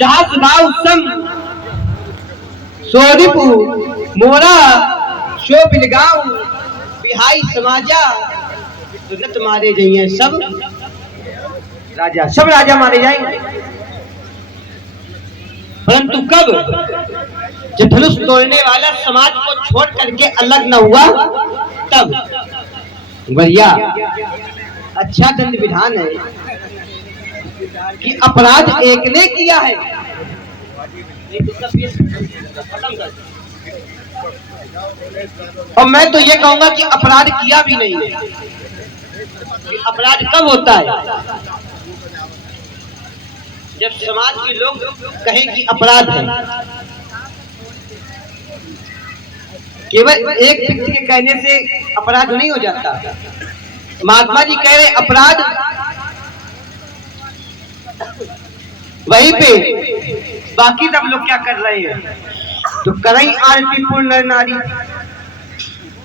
सहस्राव सम सोरिपु मोरा शोभिलगांव बिहाई समाजा तुरंत मारे जाइए सब राजा मारे जाएंगे, परंतु कब? जब धनुष तोड़ने वाला समाज को छोड़ करके अलग न हुआ तब। बढ़िया अच्छा दंड विधान है कि अपराध एक ने किया है, और मैं तो ये कहूंगा कि अपराध किया भी नहीं है। अपराध कब होता है? जब समाज के लोग कहें कि अपराध है। केवल एक व्यक्ति के कहने से अपराध नहीं हो जाता। महात्मा जी कह रहे अपराध वहीं पे, बाकी सब लोग क्या कर रहे हैं? तो करई आरती पूर्ण नारी,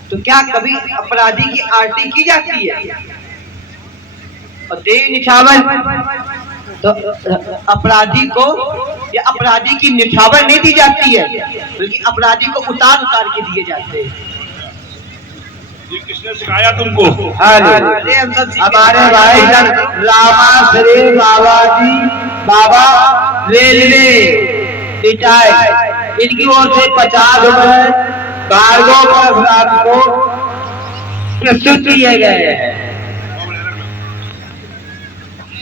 तो क्या कभी अपराधी की आरती की जाती है? और देवी निछावर, तो अपराधी को या अपराधी की निछावर नहीं दी जाती है, बल्कि अपराधी को उतार उतार के दिए जाते हैं। ये किसने सिखाया तुमको? हमारे भाई रामा श्री बाबा जी, बाबा रेलवे रिटायर्ड, इनकी ओर से 50 रुपए भार्गव परशुराम को प्रस्तुत किए गए हैं।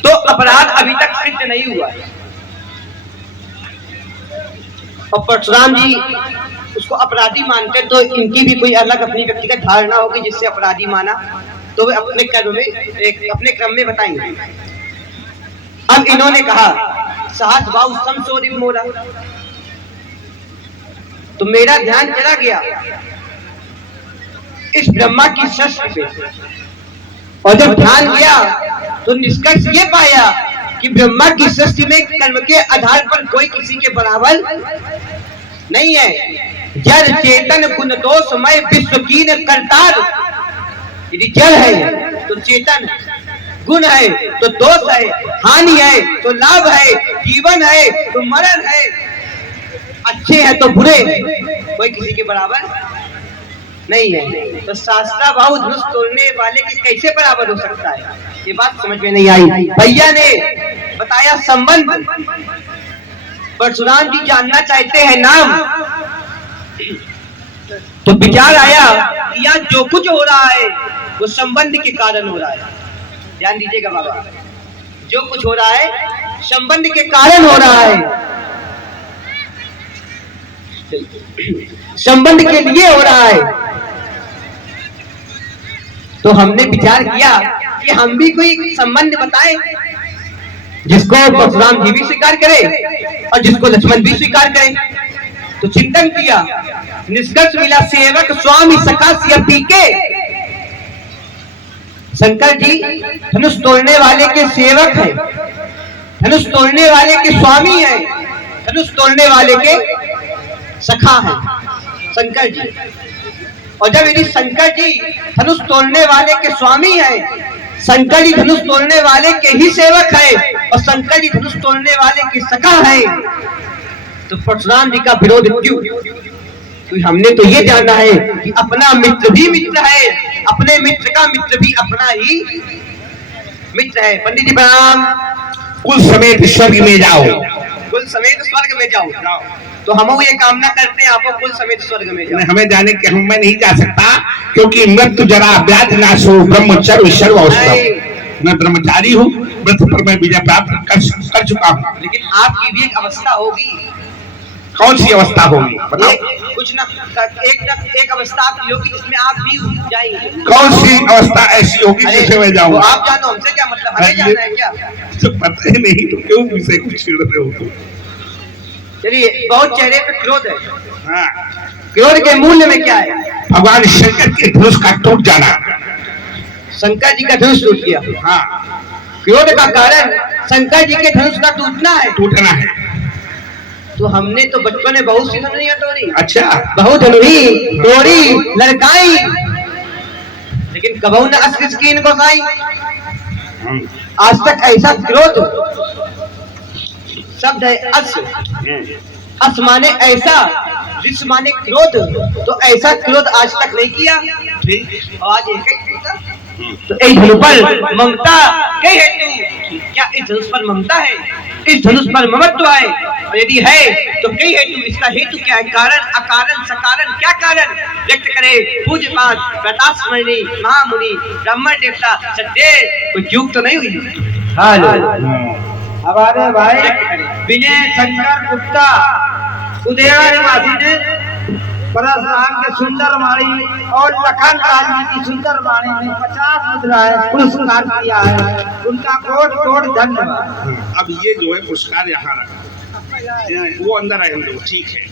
तो अपराध अभी तक सिद्ध नहीं हुआ है, और परशुराम जी उसको अपराधी मानते, तो इनकी भी कोई अलग अपनी व्यक्तिगत धारणा होगी जिससे अपराधी माना, तो वे अपने क्रम में बताएंगे। अब इन्होंने कहा सहस्राव सम सोरिपु मोरा, तो मेरा ध्यान चला गया इस ब्रह्मा की सृष्टि पे, और जब ध्यान गया तो निष्कर्ष ये पाया कि ब्रह्मा की सृष्टि में कर्म के आधार पर कोई किसी के बराबर नहीं है। जड़ चेतन गुण दोषमय विश्व कीन करतार, यदि जड़ है तो चेतन है, गुण है तो दोष है, हानि है तो लाभ है, जीवन है तो मरण है, अच्छे हैं तो बुरे, कोई किसी के बराबर नहीं है। तो सहस्राव धनुष तोड़ने वाले के कैसे बराबर हो सकता है? ये बात समझ में नहीं आई। भैया ने बताया संबंध, परशुराम जी जानना चाहते हैं नाम, तो विचार आया कि यहाँ जो कुछ हो रहा है वो संबंध के कारण हो रहा है। ध्यान दीजिएगा बाबा, जो कुछ हो रहा है संबंध के कारण हो रहा है, संबंध के लिए हो रहा है। तो हमने विचार किया कि हम भी कोई संबंध बताएं जिसको परशुराम जी भी स्वीकार करे और जिसको लक्ष्मण भी स्वीकार करें। तो चिंतन किया, निष्कर्ष मिला सेवक स्वामी सखा सियपी के। शंकर जी धनुष तोड़ने वाले के सेवक हैं, धनुष तोड़ने वाले के स्वामी हैं, धनुष तोड़ने वाले के सखा हैं शंकर जी। और जब यदि शंकर जी धनुष तोड़ने वाले के स्वामी हैं, शंकर जी धनुष तोड़ने वाले के ही सेवक हैं, और शंकर जी धनुष तोड़ने वाले के सखा हैं, तो परशुराम जी का विरोध क्यों? तो हमने तो ये जाना है कि अपना मित्र भी मित्र है, अपने मित्र का मित्र भी अपना ही मित्र है। पंडित जी प्रणाम। कुल समेत स्वर्ग में जाओ, कुल समेत स्वर्ग में जाओ। तो हम ये कामना करते हैं आपको कुल समेत स्वर्ग में जाओ। हमें जाने के मैं नहीं जा सकता, क्योंकि मृत्यु जरा व्याधि नाशो ब्रह्मचर्य सर्वौषधम। मैं ब्रह्मचारी हूँ, व्रत पर मैं विजय प्राप्त कर चुका हूँ। लेकिन आपकी भी एक अवस्था होगी। कौन सी अवस्था होगी? कुछ ना एक अवस्था आपकी होगी जिसमें आप भी जाएंगे। कौन सी अवस्था ऐसी होगी जिसमें मैं जाऊंगा? तो आप जानो, हमसे क्या मतलब, हमें जाना है क्या? तो पता ही नहीं, तो क्यों मुझसे कुछ छेड़ रहे हो? तो चलिए, बहुत चेहरे पे क्रोध है। हाँ, क्रोध के मूल्य में क्या है? भगवान शंकर के धनुष का टूट जाना। शंकर जी का धनुष टूट गया। हाँ, क्रोध का कारण शंकर जी के धनुष का टूटना है, टूटना है। तो हमने तो बचपन में बहुत सी धनुइयां तोड़ी। अच्छा, बहुत धनुई तोड़ी, लड़काई, लेकिन कबहू न अस्किस की गोसाई। आज तक ऐसा क्रोध शब्द है अस। अस माने ऐसा, रिस माने क्रोध। तो ऐसा क्रोध आज तक नहीं किया, आज एक ही था। तो इस धनुष पर ममता कई है तू, क्या इस धनुष पर ममता है? इस धनुष पर ममत्व है? और यदि है तो कई है तू, इसका हेतु क्या है? कारण, अकारण, सकारण, क्या कारण व्यक्त करे? पूज्य पाठ प्रताप मुनि, महामुनि, ब्राह्मण देवता, सत्य कोई चूक तो नहीं हुई? हेलो हमारे भाई विजय शंकर गुप्ता उदयरा निवासी ने परशुराम के सुंदर वाणी और लखन राज की सुंदर वाणी में 50 मुद्राएं पुरस्कार किया है। उनका कोट कोट धन्यवाद। अब ये जो है पुरस्कार यहाँ रखा, वो अंदर है हम लोग, ठीक है।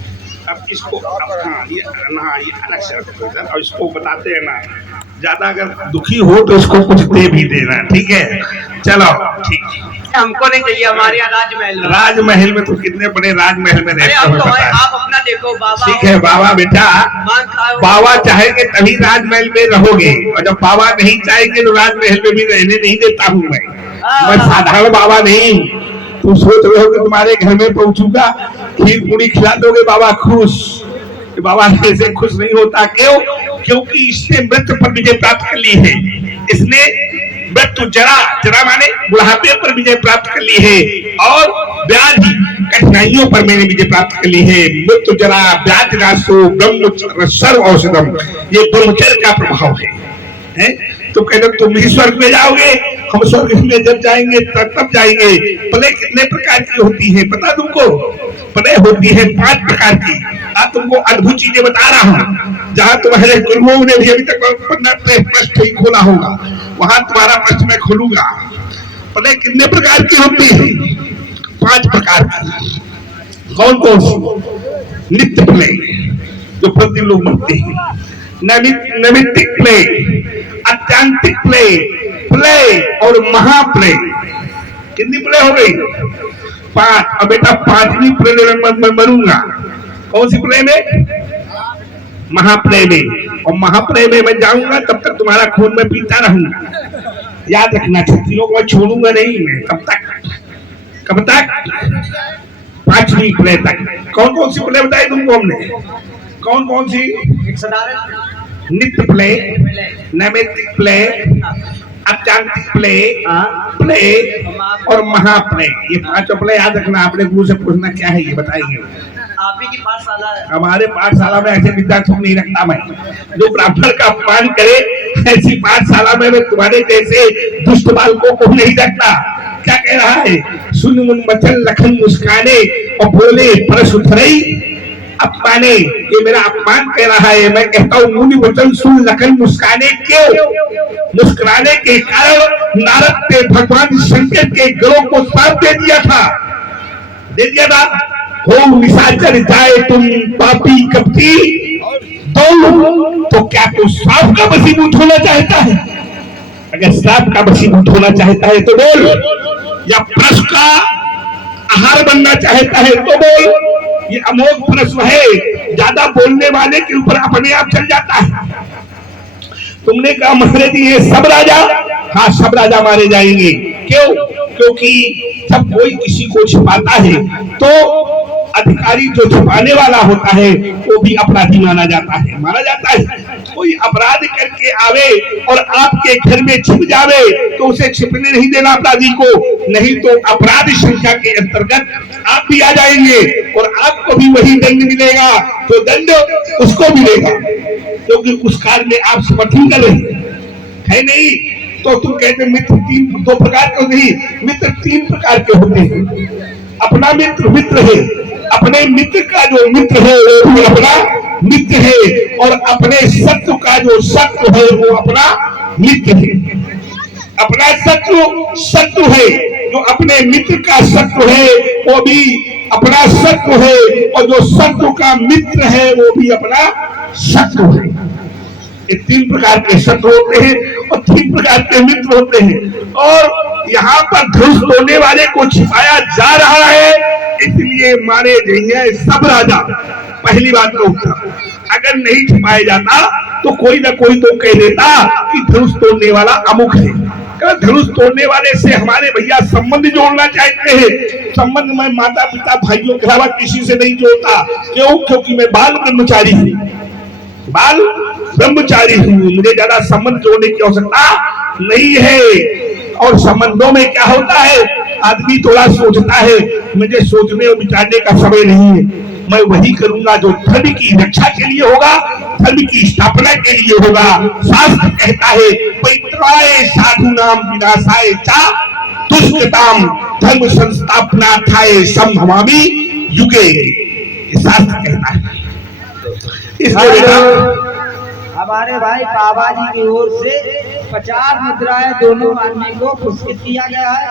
अब इसको हाँ ये अलग से रखो इधर, और इसको बताते हैं ना, ज्यादा अगर दुखी हो तो इसको कुछ दे भी देना, ठीक है? चलो ठीक है। हमको नहीं चाहिए, हमारे यहाँ राजमहल में तो कितने बड़े राजमहल में रहते हो, आप अपना देखो बाबा। ठीक है बाबा बेटा, बाबा चाहेंगे तभी राजमहल में रहोगे, और जब बाबा नहीं चाहेंगे तो राजमहल में भी रहने नहीं देता हूँ मैं साधारण बाबा नहीं। तुम सोच रहे हो कि तुम्हारे घर में पहुंचूंगा, खीर पूरी खिला दोगे, बाबा खुश? बाबा ऐसे खुश नहीं होता। क्यों? क्योंकि इसने मृत्यु पर विजय प्राप्त कर ली है। इसने मृत्यु जरा माने बुढ़ापे पर विजय प्राप्त कर ली है, और व्याधि कठिनाइयों पर मैंने विजय प्राप्त कर ली है। मृत्यु जरा व्याधि नाशो ब्रह्मचर्य सर्व औषधम, ये ब्रह्मचर्य का प्रभाव है? तो कहते तुम ही स्वर्ग में जाओगे, हम स्वर्ग में जब जाएंगे तब जाएंगे। प्रलय कितने प्रकार की होती है पता तुमको? प्रलय होती है 5 प्रकार की। आज तुमको अद्भुत चीजें बता रहा हूँ, जहाँ तुम्हारे गुरुओं ने भी अभी तक प्रश्न नहीं खोला होगा, वहां तुम्हारा प्रश्न मैं खोलूंगा। प्रलय कितने प्रकार की होती है? 5 प्रकार की। कौन कौन सी? नित्य प्रलय, जो प्रतिदिन लोग मरते हैं। नैमित्तिक प्रलय, आत्यांतिक प्रलय, प्रलय और महाप्रलय। कितनी प्रलय हो गई? 5। अब बेटा 5वीं प्रलय में मरूंगा। कौन सी प्रलय में? महाप्रलय में। और महाप्रलय में मैं जाऊंगा, तब तक तुम्हारा खून में पीता रहूंगा। याद रखना, क्षत्रियों को छोड़ूंगा नहीं मैं। कब तक? 5वीं प्रलय तक। कौन कौन सी प्रलय बताई तुमको हमने? कौन कौन सी? नित्य प्रलय, नैमित्तिक प्रलय, आत्यांतिक प्रलय, प्रलय और महाप्रलय। ये 5 प्रलय याद रखना। आपने गुरु से पूछना क्या है ये बताएंगे। आप ही की पाठशाला है। हमारे पाठशाला में ऐसे विद्यार्थियों नहीं रखता मैं, जो ब्राह्मण का अपमान करे। ऐसी पाठशाला में मैं तुम्हारे जैसे दुष्ट बालकों को नहीं रखता। क्या कह रहा है? सुन मुन मचल लखन मुस्काने और बोले परशुधरई अपमाने। ये मेरा अपमान कह रहा है। मैं कहता हूँ मुनि वचन सुन लखन मुस्काने। क्यों? मुस्कुराने के कारण नारद ने भगवान शंकर के गलों को साफ दे दिया था। हो निशाचर जाए तुम पापी कपटी तो क्या तू सांप का वशीभूत होना चाहता है? अगर सांप का वशीभूत होना चाहता है तो बोल, या प्रश्न का आहार बनना चाहता है तो बोल। ये अमोघ प्रश्न है, ज्यादा बोलने वाले के ऊपर अपने आप चल जाता है। तुमने कहा मारे दिए सब राजा, हाँ सब राजा मारे जाएंगे। क्यों? क्योंकि जब कोई किसी को छिपाता है तो अधिकारी जो छुपाने वाला होता है वो भी अपराधी माना जाता है। कोई अपराध करके आवे और आपके घर में छिप जावे तो उसे छिपने नहीं देना अपराधी को, नहीं तो अपराध संख्या के अंतर्गत आप भी आ जाएंगे और आपको भी वही दंड मिलेगा तो दंड उसको मिलेगा, क्योंकि उस कार्य में आप समर्थन कर रहे हैं नहीं। तो तुम कहते मित्र 2 प्रकार के नहीं, मित्र 3 प्रकार के होते हैं। अपना मित्र है, अपने मित्र का जो मित्र है वो भी अपना मित्र है, और अपने शत्रु का जो शत्रु है वो अपना मित्र है। अपना शत्रु है, जो अपने मित्र का शत्रु है वो भी अपना शत्रु है, और जो शत्रु का मित्र है वो भी अपना शत्रु है। ये 3 प्रकार के शत्रु होते हैं और 3 प्रकार के मित्र होते हैं, और यहाँ पर धनुष तोड़ने वाले को छिपाया जा रहा है, इसलिए मारे जाएंगे सब राजा। पहली बात तो अगर नहीं छिपाया जाता तो कोई ना कोई तो कह देता कि धनुष तोड़ने वाला अमुक है। धनुष तोड़ने वाले से हमारे भैया संबंध जोड़ना चाहते हैं। संबंध में माता पिता भाइयों के अलावा किसी से नहीं जोड़ता। क्यों? क्योंकि मैं बाल ब्रह्मचारी हूँ, बाल ब्रह्मचारी हूँ, मुझे ज्यादा संबंध जोड़ने की आवश्यकता नहीं है। और संबंधों में क्या होता है, आदमी थोड़ा सोचता है, मुझे सोचने और विचारने का समय नहीं है, मैं वही करूंगा जो धर्म की रक्षा के लिए होगा, धर्म की स्थापना के लिए होगा। शास्त्र कहता है पैत्राय साधु नाम विनाशाय चा दुष्कृताम धर्म संस्थापना थाए संभवामी युगे, शास्त्र कहता है। इसलिए बेटा हमारे भाई बाबा जी की ओर से 50 मुद्राएं दोनों आदमी को पुरस्कृत किया गया है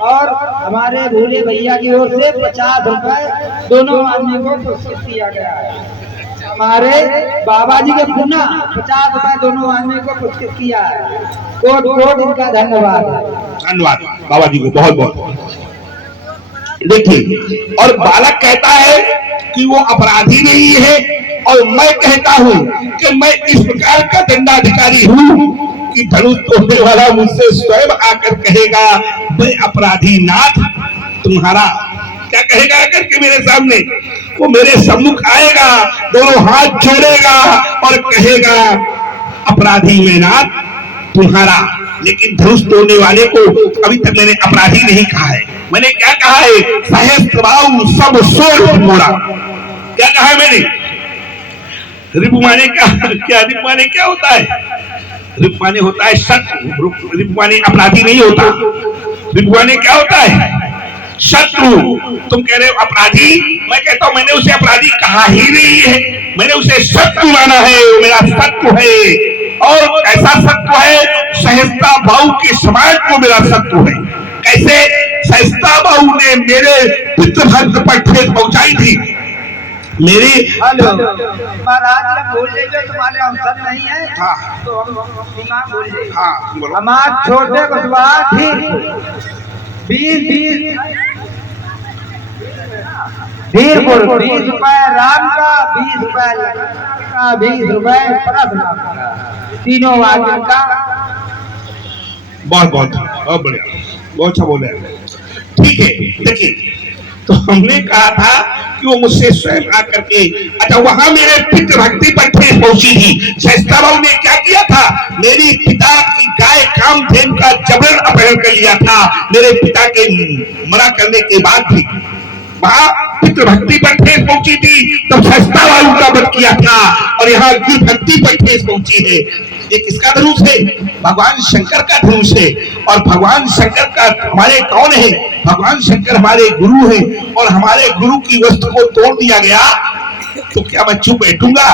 और हमारे भोले भैया की ओर से 50 रुपए दोनों आदमी को पुरस्कृत किया गया है। हमारे बाबा जी के पुनः 50 रुपए दोनों आदमी को पुरस्कृत किया है। कोट कोट इनका धन्यवाद है। धन्यवाद बाबा जी को बहुत बहुत। देखिए, और बालक कहता है कि वो अपराधी नहीं है और मैं कहता हूं कि मैं इस प्रकार का दंडाधिकारी हूं कि धनुष तोड़ने वाला मुझसे स्वयं आकर कहेगा मैं अपराधी नाथ तुम्हारा। क्या कहेगा आकर के मेरे सामने? वो मेरे सम्मुख आएगा, दोनों हाथ जोड़ेगा और कहेगा अपराधी में नाथ तुम्हारा। लेकिन धनुष तोड़ने वाले को अभी तक मैंने अपराधी नहीं कहा है। मैंने क्या कहा है? सहस्त्रबाहु सब सोच मोड़ा। क्या कहा है मैंने? रिपु माने क्या रिपु माने क्या होता है? रिपु माने होता है शत्रु। रिपु माने अपराधी नहीं होता। रिपु माने क्या होता है? शत्रु। तुम कह रहे हो अपराधी, मैं कहता हूं मैंने उसे अपराधी कहा ही नहीं है, मैंने उसे शत्रु माना है। मेरा शत्रु है और ऐसा शत्रु है सहस्ता बाहु के समाज को मेरा शत्रु है। कैसे? सहस्ता बाहु ने मेरे पितृभक्त पर ठेस पहुंचाई थी। मेरी महाराज जब बोल ले जो तुम्हारे अवसर नहीं है। हाँ। तो हम बोल ले। हाँ, हमारे छोटे कुशवाहा थी 20 रुपए राम का, 20 रुपए का, 20 रुपए परशुराम का, तीनों वाक्य का। बहुत बहुत बहुत बढ़िया, बहुत अच्छा बोले। ठीक है, देखिए तो हमने कहा था कि वो मुझसे स्वयं आकर के, अच्छा वहां मेरे पितृ भक्ति पर ठेस पहुंची थी। सहस्त्रबाहु ने क्या किया था? मेरी पिता की गाय कामधेनु का जबरन अपहरण कर लिया था। मेरे पिता के मरा करने के बाद भी वहां पितृ भक्ति पर ठेस पहुंची थी, तब सहस्त्रबाहु का वध किया था। और यहाँ गुरु भक्ति पर ठेस पहुंची है। ये किसका धनुष है? भगवान शंकर का धनुष है। और भगवान शंकर का हमारे कौन है? भगवान शंकर हमारे गुरु हैं। और हमारे गुरु की वस्तु को तोड़ दिया गया तो क्या मैं चुप बैठूंगा?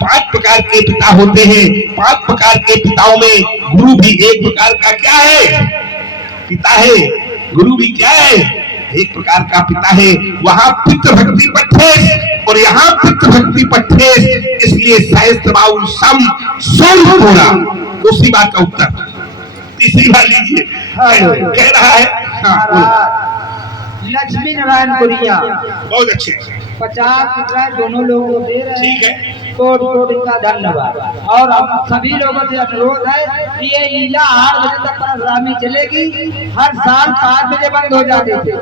5 प्रकार के पिता होते हैं। 5 प्रकार के पिताओं में गुरु भी एक प्रकार का क्या है? पिता है। गुरु भी क्या है? एक प्रकार का पिता है। वहां पितृ भक्ति पर ठेस और यहाँ पितृ भक्ति पर ठेस, इसलिए सहस्त्रबाहु सम सोल होना। दूसरी बात का उत्तर। तीसरी बात लीजिए, कह रहा है लक्ष्मी नारायण पुरिया बहुत अच्छे 50 रुपए दोनों लोगों को दे रहे हैं। ठीक है, कोट कोट का धन्यवाद। और हम सभी लोगों से अनुरोध है कि ये लीला 8 बजे तक परशुरामी चलेगी। हर साल 5 बजे बंद हो जाती थी।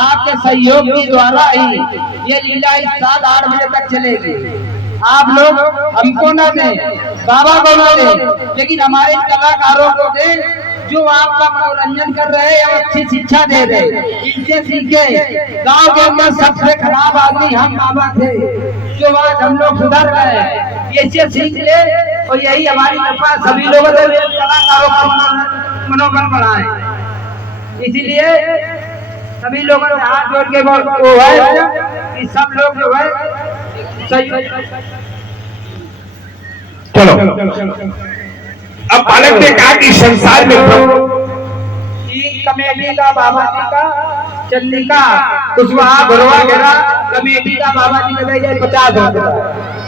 आपके सहयोग के द्वारा ही ये लीला इस साल 8 बजे तक चलेगी। आप लोग हमको न दें, बाबा को न दें, लेकिन हमारे कलाकारों को दें जो आपका मनोरंजन कर रहे हैं और अच्छी शिक्षा दे रहे। इनसे सीखे। गांव के अंदर सबसे खराब आदमी हम बाबा थे, जो आज हम लोग सुधर गए। इससे सीख ले और यही हमारी कृपा सभी लोगों से कलाकारों का मनोबल बढ़ाए। इसीलिए सभी लोगों ने हाथ जोड़ के वो है कि सब लोग जो है चलो। अब बालक ने कहा कि संसार में कमेटी का बाबा जी का चंद्रिका कुशवाहा भरवा घेरा कमेटी का बाबा जी का 50 रुपए।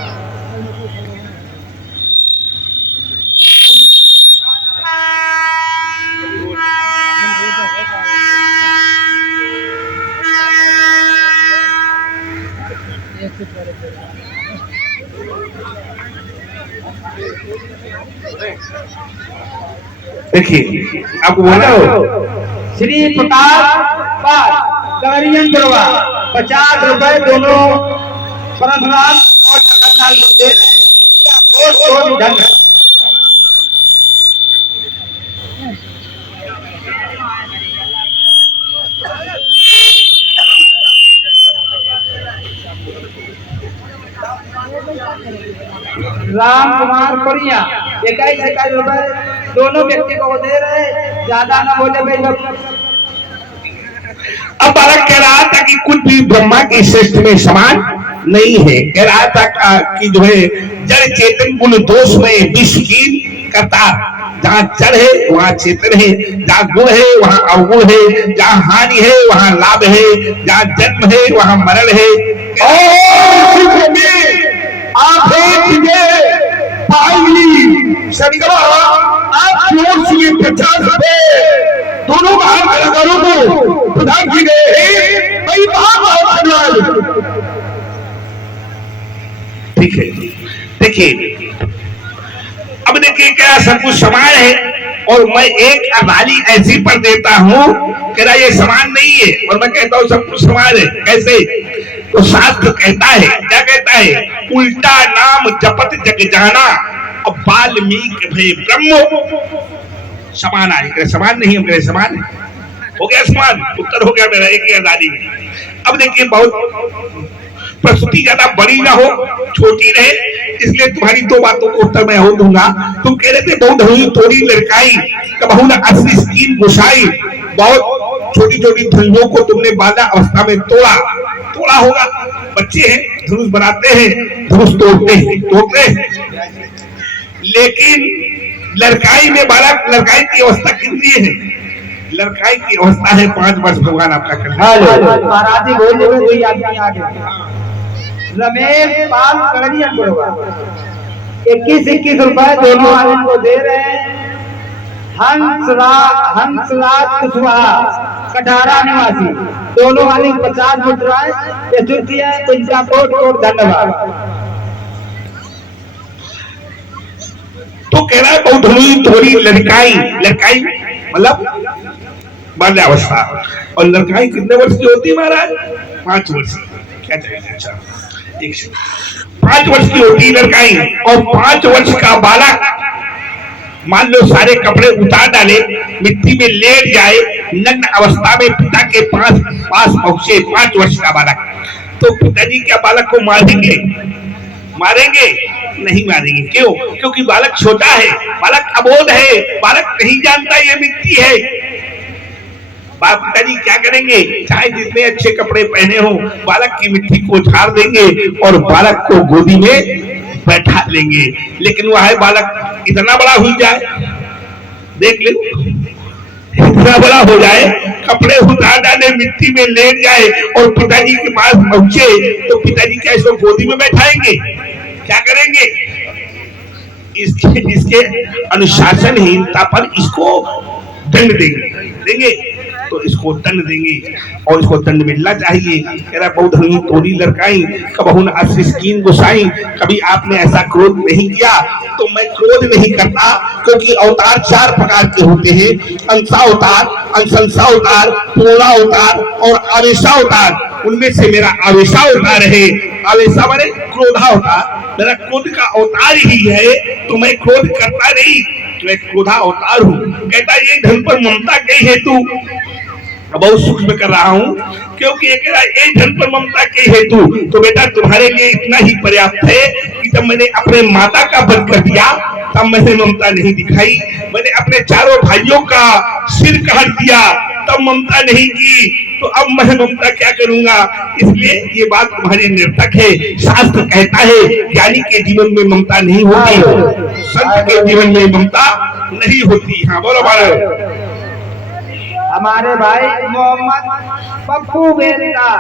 देखिए आपको बोला श्री प्रकाश पाल कवरियन बुरवा 50 रुपए दोनों परशुराम और जगन्नाथ को दे रहे हैं। बहुत धन्यवाद। राम कुमार कोरिया 21 रुपए दोनों व्यक्ति को दे रहे, ज्यादा ना बोले भाई लोग। अब बालक कह रहा था कि कुछ भी ब्रह्मा की श्रेष्ठ में समान नहीं है। कह रहा था कि जो है जड़ चेतन गुण दोष में विष की करता, जहाँ जड़ है वहाँ चेतन है, जहाँ गुण है वहाँ अवगुण है, जहाँ हानि है वहाँ लाभ है, जहाँ जन्म है वहाँ मरण है। आप जोर से 50 रुपए दोनों कलाकारों को प्रदान की गए। ठीक है, देखिए अब देखिए क्या सब कुछ समान है और मैं एक अदाली ऐसी पर देता हूँ कि ये समान नहीं है और मैं कहता हूँ सब कुछ समान है। कैसे? तो शास्त्र कहता है, क्या कहता है? उल्टा नाम जपत जग जाना और वाल्मीकि भय ब्रह्म समान आए। समान नहीं, हम कह समान है। हो गया समान, उत्तर हो गया मेरा एक ही अदाली में। अब देखिए बहुत प्रस्तुति ज्यादा बड़ी ना हो, छोटी रहे, इसलिए तुम्हारी दो बातों को उत्तर मैं हो दूंगा। तुम कह रहे थे बहुत हुई थोड़ी लड़काई कबहू ना असली स्कीन घुसाई, बहुत छोटी छोटी धुनियों को तुमने बाला अवस्था में तोड़ा होगा। बच्चे हैं, धनुष बनाते हैं, धनुष तोड़ते हैं, लेकिन लड़काई में बालक, लड़काई की अवस्था कितनी है? लड़काई की अवस्था है 5 वर्ष। भगवान आपका कल्याण। महाराज जी बोल रहे कोई आदमी आगे। रमेश पाल कवरियन बुरवा 21 रुपए दोनों आदमी को दे रहे हैं। हंसराज कुशवाहा कटारा निवासी दोनों वाले 50 रुपए चतुर्थी है, तो इनका बहुत धन्यवाद। तो कह रहा है बहुत हुई थोड़ी लड़काई मतलब बाल्यावस्था। और लड़काई कितने वर्ष की होती है महाराज? 5 वर्ष। क्या चाहिए? अच्छा 5 वर्ष की होती है लड़काई। और 5 वर्ष का बालक मान लो सारे कपड़े उतार डाले, मिट्टी में लेट जाए, नग्न अवस्था में पिता के पास पहुंचे 5 वर्ष का बालक, तो पिताजी क्या बालक को मारेंगे? नहीं मारेंगे। क्यों? क्योंकि बालक छोटा है, बालक अबोध है, बालक नहीं जानता ये मिट्टी है। पिताजी क्या करेंगे? चाहे जितने अच्छे कपड़े पहने हो, बालक की मिट्टी को झाड़ देंगे और बालक को गोदी में बैठा लेंगे। लेकिन वह बालक इतना बड़ा हो जाए, देख ले, इतना बड़ा हो जाए, कपड़े उतार डाले, मिट्टी में लेट जाए और पिताजी के पास पहुंचे, तो पिताजी क्या इसको गोदी में बैठाएंगे? क्या करेंगे? इसके अनुशासनहीनता पर इसको दंड देंगे, तो इसको दंड देंगे और इसको दंड मिलना चाहिए। कह रहा बहुत हुई थोड़ी लड़काई कबहू न असली स्कीन घुसाई। कभी आपने ऐसा क्रोध नहीं किया, तो मैं क्रोध नहीं करता, क्योंकि अवतार 4 प्रकार के होते हैं। अंशावतार, अंशंसावतार, पूर्णावतार और आवेशावतार। उनमें से मेरा आवेशावतार है। आवेशा माने क्रोधावतार, मेरा क्रोध का अवतार ही है, तो मैं क्रोध करता नहीं, मैं क्रोधा अवतार हूँ। कहता ये धन पर ममता के हेतु बहुत सूक्ष्म कर रहा हूँ, क्योंकि एक धन पर ममता के हेतु, तो बेटा तुम्हारे लिए इतना ही पर्याप्त है कि जब मैंने अपने माता का वध कर दिया तब मैंने ममता नहीं दिखाई, मैंने अपने 4 भाइयों का सिर काट दिया तब ममता नहीं की, तो अब मैं ममता क्या करूंगा? इसलिए ये बात तुम्हारी निरर्थक है। शास्त्र कहता है ज्ञानी के जीवन में ममता नहीं होती, संत के जीवन में ममता नहीं होती। हाँ बोलो बोलो। हमारे भाई मोहम्मद पप्पू बेलदार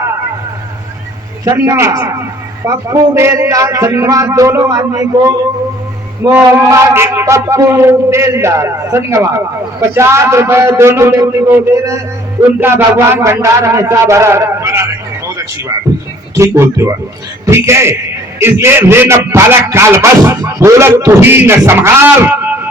संगमा दोनों आदमी को मोहम्मद पप्पू बेलदार संगमा 50 रुपए दोनों व्यक्ति को दे रहे। उनका भगवान भंडार हमेशा भरा रहे। अच्छी बात है, ठीक बोलते हो, ठीक है। इसलिए रे न पाला काल बस बोलत तू ही न संभाल,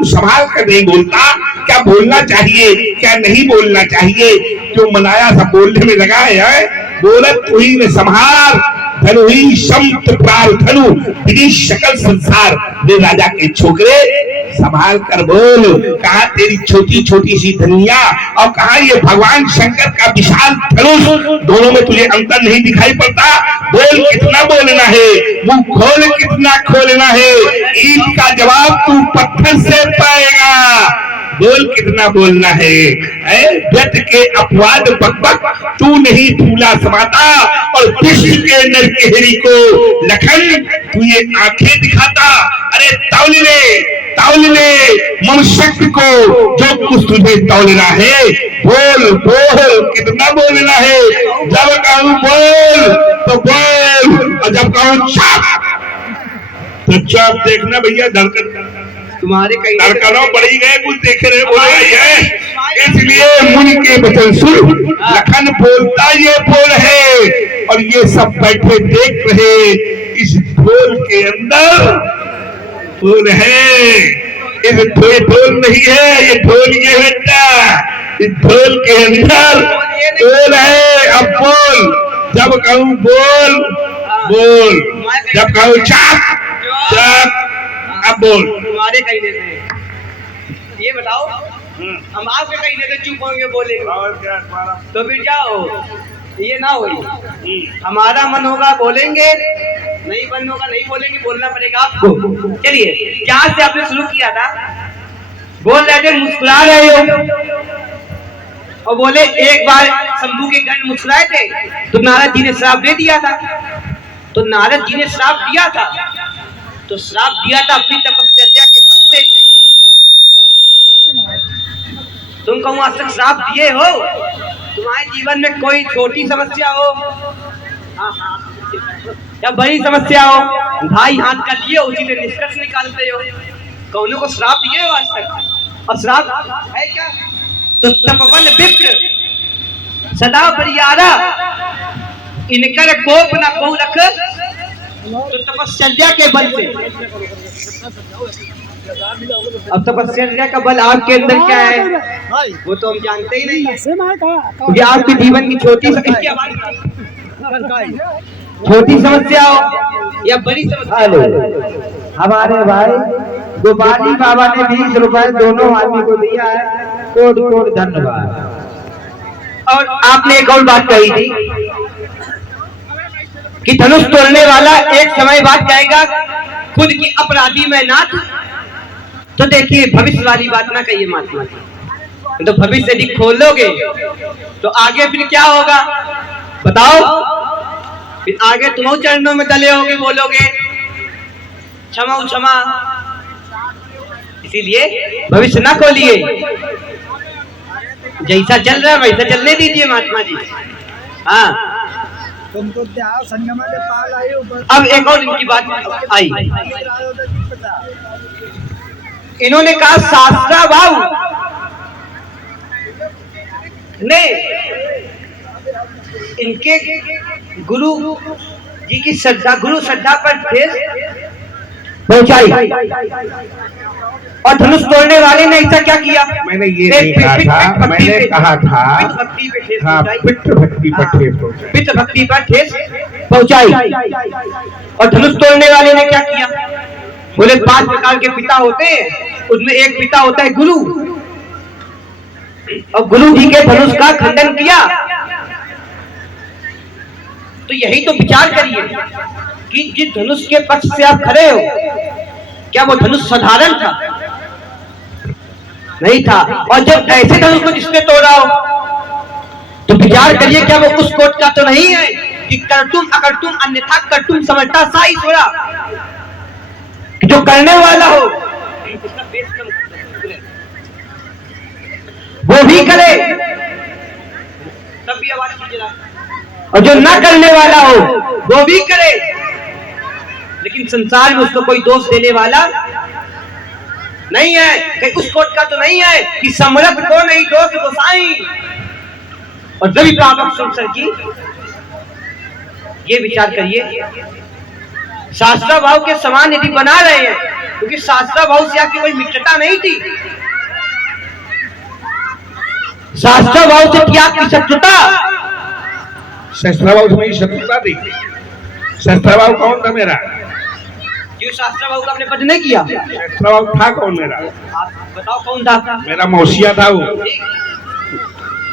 संभाल कर नहीं बोलता, क्या बोलना चाहिए क्या नहीं बोलना चाहिए, जो मनाया सब बोलने में लगा है। बोलत तू ही न संभाल धनु ही संत प्राल धनु विधि सकल संसार, वे राजा के छोकरे संभाल कर बोल, कहा तेरी छोटी छोटी सी धनिया और कहा ये भगवान शंकर का विशाल धनुष, दोनों में तुझे अंतर नहीं दिखाई पड़ता। बोल कितना बोलना है, मुंह खोल कितना खोलना है, ईद का जवाब तू पत्थर से पाएगा। बोल कितना बोलना है, व्यर्थ के अपवाद बकबक तू नहीं फूला समाता, और विश्व के नरकेहरी को लखन तू ये आंखें दिखाता। अरे तौल ले मम शक्ति को जो कुछ तुझे तौलना है, बोल बोल कितना बोलना है, जब कहूं बोल तो बोल, और जब कहूं चुप तो चुप। देखना भैया धड़कन तुम्हारे कहीं धड़कनों बढ़ी गए, कुछ देख रहे बोले है, इसलिए मुनि के वचन सुन, लखन बोलता ये बोल है, और ये सब बैठे देख रहे, इस ढोल के अंदर बोल है, इस ढोल नहीं है, ये ढोल ये बेटा, इस ढोल के अंदर बोल है। अब बोल, जब कहूं बोल बोल, जब कहूं चुप चुप, अब बोल। तुम्हारे कहीं देते हैं, ये बताओ हम आपके कहीं देते चुप होंगे बोलेंगे तो फिर क्या हो, ये ना हो। हमारा मन होगा बोलेंगे, नहीं मन होगा नहीं बोलेंगे, बोलना पड़ेगा आपको। चलिए क्या से आपने शुरू किया था, बोल रहे थे मुस्कुरा रहे हो, और बोले एक बार शंभू के घर मुस्कुराए थे तो नारद जी ने श्राप दे दिया था, तो नारद जी ने श्राप दिया था, तो श्राप दिया था अपनी तपस्या के बल से। तुम कहूँ आज तक श्राप दिए हो, तुम्हारे जीवन में कोई छोटी समस्या हो या बड़ी समस्या हो, भाई हाथ कर लिए उसी से निष्कर्ष निकालते हो, कौनों को श्राप दिए हो आज तक, और श्राप है क्या, तो तपवन विप्र सदा बरियारा, इनकर कोप न को रख, तो तपस्या के बल से। अब तपस्या का बल आपके अंदर क्या है वो तो हम जानते ही नहीं, क्योंकि आपके जीवन की छोटी समस्या हो या बड़ी समस्या। हमारे भाई गोपाली बाबा ने 20 रुपए दोनों आदमी को दिया है, कोट कोट धन्यवाद। और आपने एक और बात कही थी कि धनुष तोड़ने वाला एक समय बाद कहेगा खुद की अपराधी मैं नाथ, तो देखिए भविष्य वाली बात ना कहिए महात्मा जी, तो भविष्य यदि खोलोगे तो आगे फिर क्या होगा बताओ, फिर आगे तुम चरणों में दले होगे, बोलोगे क्षमा क्षमा, इसीलिए भविष्य ना खोलिए, जैसा चल रहा है वैसा चलने दीजिए महात्मा जी। हाँ तुमको संगमा के पाल आए ऊपर। अब एक और इनकी बात आई, इन्होंने कहा शास्त्रा भाव ने इनके गुरु जी की श्रद्धा, गुरु श्रद्धा पर ठेस पहुंचाई, और धनुष तोड़ने वाले ने ऐसा क्या किया, मैंने ये नहीं कहा था, मैंने कहा था पितृ भक्ति पर ठेस पहुंचाई, पितृ भक्ति पर ठेस पहुंचाई। और धनुष तोड़ने वाले ने क्या किया, बोले 5 प्रकार के पिता होते हैं, उसमें एक पिता होता है गुरु, और गुरु जी के धनुष का खंडन किया। तो यही तो विचार करिए कि जिस धनुष के पक्ष से आप खड़े हो, क्या वो धनुष साधारण था, नहीं था, और जब ऐसे धनुष को जिसने तोड़ा हो तो विचार करिए क्या वो उस कोट का तो नहीं है कि करतुम अकरतुम अन्यथा करतुम समझता सा ही थोड़ा, जो करने वाला हो वो भी करे तब भी आवाज कीजिए, और जो ना करने वाला हो वो भी करे, लेकिन संसार में उसको कोई दोष देने वाला नहीं है, कहीं उस कोट का तो नहीं है कि समर्थ को नहीं दोष गोसाई। और जब प्रापक संसर की ये विचार करिए, शास्त्रा भाव के समान यदि बना रहे हैं, क्योंकि शास्त्रा भाव से आपकी कोई मित्रता नहीं थी, शास्त्रा भाव से क्या आपकी शत्रुता? शस्त्रभाव से मेरी शत्रुता थी। शस्त्रभाव कौन था मेरा? जो शास्त्रा भाव का आपने पद नहीं किया। शस्त्रभाव था कौन मेरा? आप बताओ कौन था? मेरा मौसिया था वो।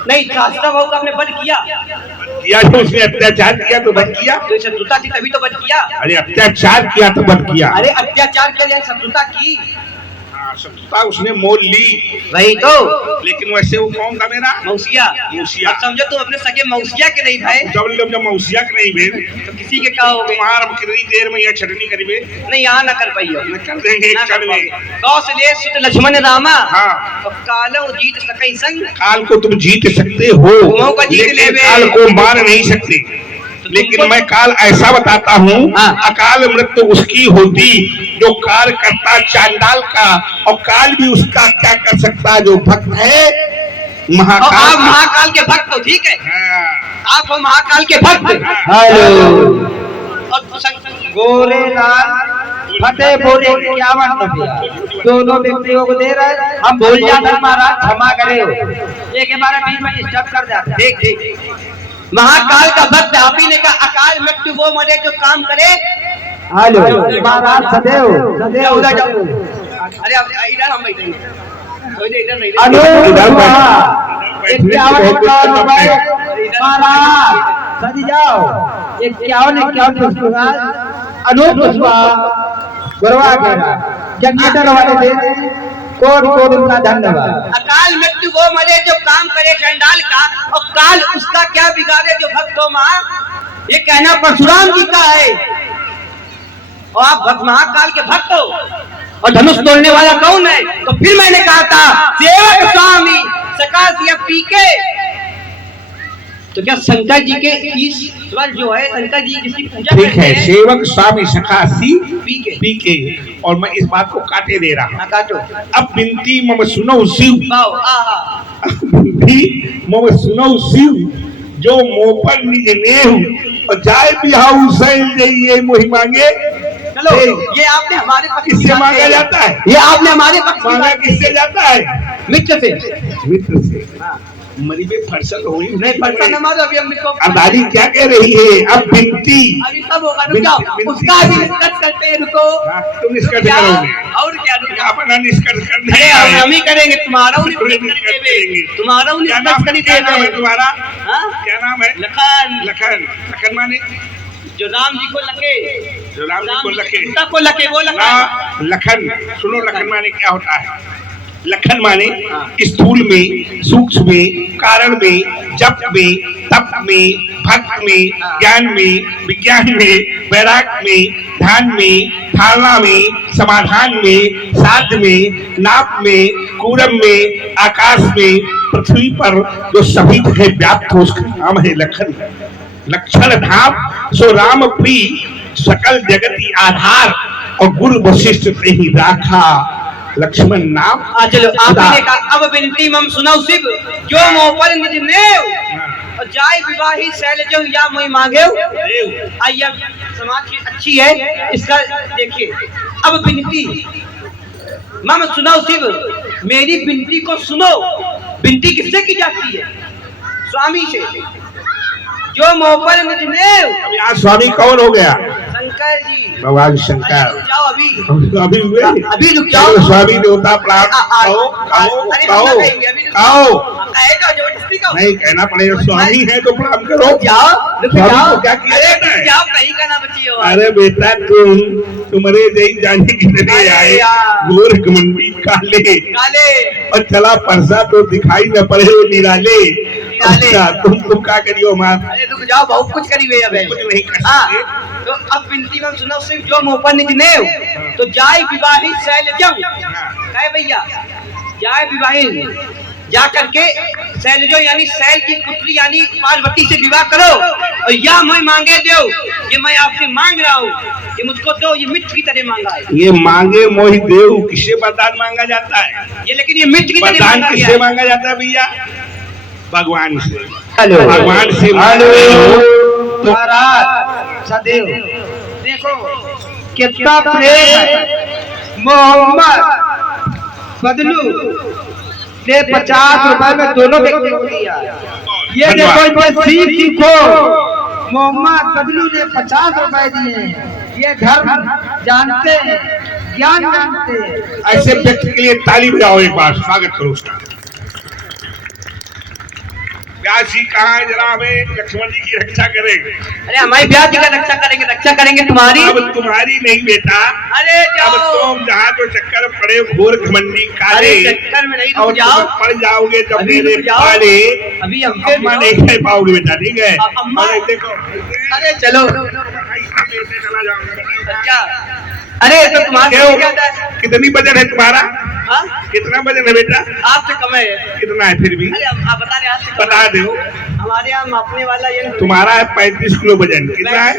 नहीं, शास्त्रा भाव का आपने पद किया। किया तो उसने अत्याचार किया तो बंद किया। तो शत्रुता थी तभी तो बंद किया। अरे अत्याचार किया तो बंद किया। अरे अत्याचार के लिए शत्रुता की। शत्रुता उसने मोल ली, वही तो। लेकिन वैसे वो कौन था मेरा? मौसिया। मौसिया। अब समझो तुम अपने सगे मौसिया के नहीं भाई, जब मौसिया के नहीं भेज तो किसी के कहा होगे? तुम्हारा कितनी देर में यह छटनी करीबे नहीं, यहाँ न कर पाइयो। न कर देंगे एक क्षण में। कौशल्य सुत लक्ष्मण रामा। हाँ। तो कालो जीत सकई संग। काल को तुम जीत सकते हो, तुमों को जीत लेकिन लेवे। काल को मार नहीं सकते। लेकिन मैं काल ऐसा बताता हूँ, हाँ। अकाल मृत्यु उसकी होती जो काल करता चांडाल का, और काल भी उसका क्या कर सकता है जो भक्त है महाकाल। आप महाकाल के भक्त हो, ठीक है। हाँ। आप हो महाकाल के भक्त। हेलो। और गोरे लाल फतेह बोले क्या मतलब? दोनों व्यक्तियों को दे रहे, हम भूल जाते महाराज, क्षमा करे। एक बार बीच में डिस्टर्ब कर जाते। ठीक ठीक। महाकाल का भक्त आप ही ने कहा अकाल मृत्यु वो मरे जो काम करे। हेलो महाराज, सदैव सदैव उधर जाओ। अरे अब इधर हम बैठेंगे, इधर नहीं। महाराज सज जाओ। 51 अनूप गुरवा जनरेटर वाले दे कोट उनका धन्यवाद। अकाल मृत्यु वो मरे जो काम करे चंडाल का, और काल उसका क्या बिगाड़े जो भक्त हो मां। ये कहना परशुराम जी का है, और आप भक्त महाकाल के भक्त हो। और धनुष तोड़ने वाला कौन है? तो फिर मैंने कहा था सेवक स्वामी सकाशिया पीके। तो क्या शंकर जी के ईश्वर जो है, शंकर जी जिसकी पूजा ठीक करते है, हैं, सेवक स्वामी सखासी पीके। पीके। और मैं इस बात को काटे दे रहा हूँ। हाँ, काटो। अब बिनती मम सुनो शिव, वाओ, आहा। बिनती मम सुनो शिव, जो मोपर निज नेहु, और जाय बिहाऊ सैल जाइए मोहि मांगे। चलो, ये आपने हमारे पक्ष की किससे बात मांगा कही। जाता है? ये आपने हमारे पक्ष की मांगा बात कही। किससे जाता है? मित्र से। मित्र से। मरी में फरसल हुई नहीं पढ़ता न मारो, अभी हम इसको अब दादी क्या कह रही है? अब बिनती अभी सब होगा, रुक जाओ। उसका भी निष्कर्ष करते हैं, रुको। तुम निष्कर्ष क्या? करोगे? और क्या, रुक जाओ। अपना निष्कर्ष करने अरे आए। हम ही करेंगे, तुम्हारा थोड़े निष्कर्ष करेंगे। तुम्हारा क्या निष्कर्ष करी क्या नाम है तुम्हारा? हाँ? क्या नाम है? लखन। लखन। लखन माने जो राम जी को लखे, जो राम जी को लखे। सीता को लखे, वो लखन। लखन। सुनो, लखन माने क्या होता है? लखन माने स्थूल में, सूक्ष्म में, कारण में, जप में, तप में, भक्त में, ज्ञान में, विज्ञान में, वैराग्य में, ध्यान में, धारणा में, समाधान में, साध में, नाप में, कूरम में, आकाश में, पृथ्वी पर जो सभी जगह व्याप्त हो, उसका नाम है लखन। लक्षण धाम सो राम प्रिय, सकल जगति आधार, और गुरु वशिष्ठ ते ही राखा। लक्ष्मण नाम। चलो, आपने कहा अब बिनती मम सुनाओ शिव, जो मोह पर निज नेव, और जाय विवाही शैलजो या मोहि मांगे। आइए, समाज की अच्छी है, इसका देखिए। अब बिनती मम सुनाओ शिव, मेरी बिनती को सुनो। बिनती किससे की जाती है? स्वामी से। जो मोह पर निज नेव। अब यहाँ स्वामी कौन हो गया? शंकर जी। भगवान शंकर। रुक जाओ, अभी अभी हुए? अभी रुक जाओ। स्वामी देवता प्राप्त। कहो कहो कहो कहो। नहीं कहना पड़ेगा, स्वामी है तो प्रणाम करो। जाओ, स्वामी को क्या किया जाता है? जाओ, कहीं का ना बचिए। अरे बेटा, तुम्हारे जय जाने के लिए आए, गोरख मंडी काले, और चला परसा तो दिखाई न पड़े वो निराले। अच्छा, तुम क्या करियो माँ? अरे रुक जाओ, बहुत कुछ करी हुई है। कुछ नहीं कर हाँ, सकते। तो अब बिनती में सुनो सिर्फ जो मुँह पर निज नेव, तो जाय विवाही शैलजो। कहे भैया, जाय विवाही जा करके शैलजो यानी शैल की पुत्री यानी पार्वती से विवाह करो, और या मैं मांगे दो। ये मैं आपसे मांग रहा हूँ, ये मुझको दो। ये मित्र की तरह मांगा है। ये मांगे मोहि देव, किससे वरदान मांगा जाता है? ये लेकिन ये मित्र की तरह वरदान मांगा किससे गया है। मांगा जाता है भैया? भगवान से। हेलो भगवान से महाराज सदैव देखो कितना प्रेम है। मोहम्मद बदलू ने 50 रुपए में दोनों व्यक्ति को दिया। ये देखो इनसे सीखो। मोहम्मद बदलू ने 50 रुपए दिए। ये धर्म जानते हैं, ज्ञान जानते हैं। ऐसे व्यक्ति के लिए ताली बजाओ एक बार, स्वागत करो उसका। व्यास जी कहाँ है? जरा हमें लक्ष्मण जी की रक्षा करेंगे। अरे हमारी ब्याह जी का रक्षा करेंगे तुम्हारी। अब तुम्हारी नहीं बेटा। अरे अब तुम जहाँ तो चक्कर में पड़े घोर घमंडी काले, चक्कर में नहीं और जाओ, तुम पड़ जाओगे जब अभी मेरे रुक जाओ। पाले, अभी हमसे अम्मा नहीं कह पाओगे बेटा, ठीक है? अम्मा। अरे देखो, अरे चलो चला जाऊंगा। अच्छा, अरे तो तुम्हारा क्या था? कितनी वजन है तुम्हारा? हाँ? कितना वजन है बेटा? आपसे कम है। कितना है फिर भी? अरे आप बता रहे, आपसे कम बता है। दो। हमारे यहाँ मापने वाला ये तुम्हारा है 35 किलो वजन। कितना है?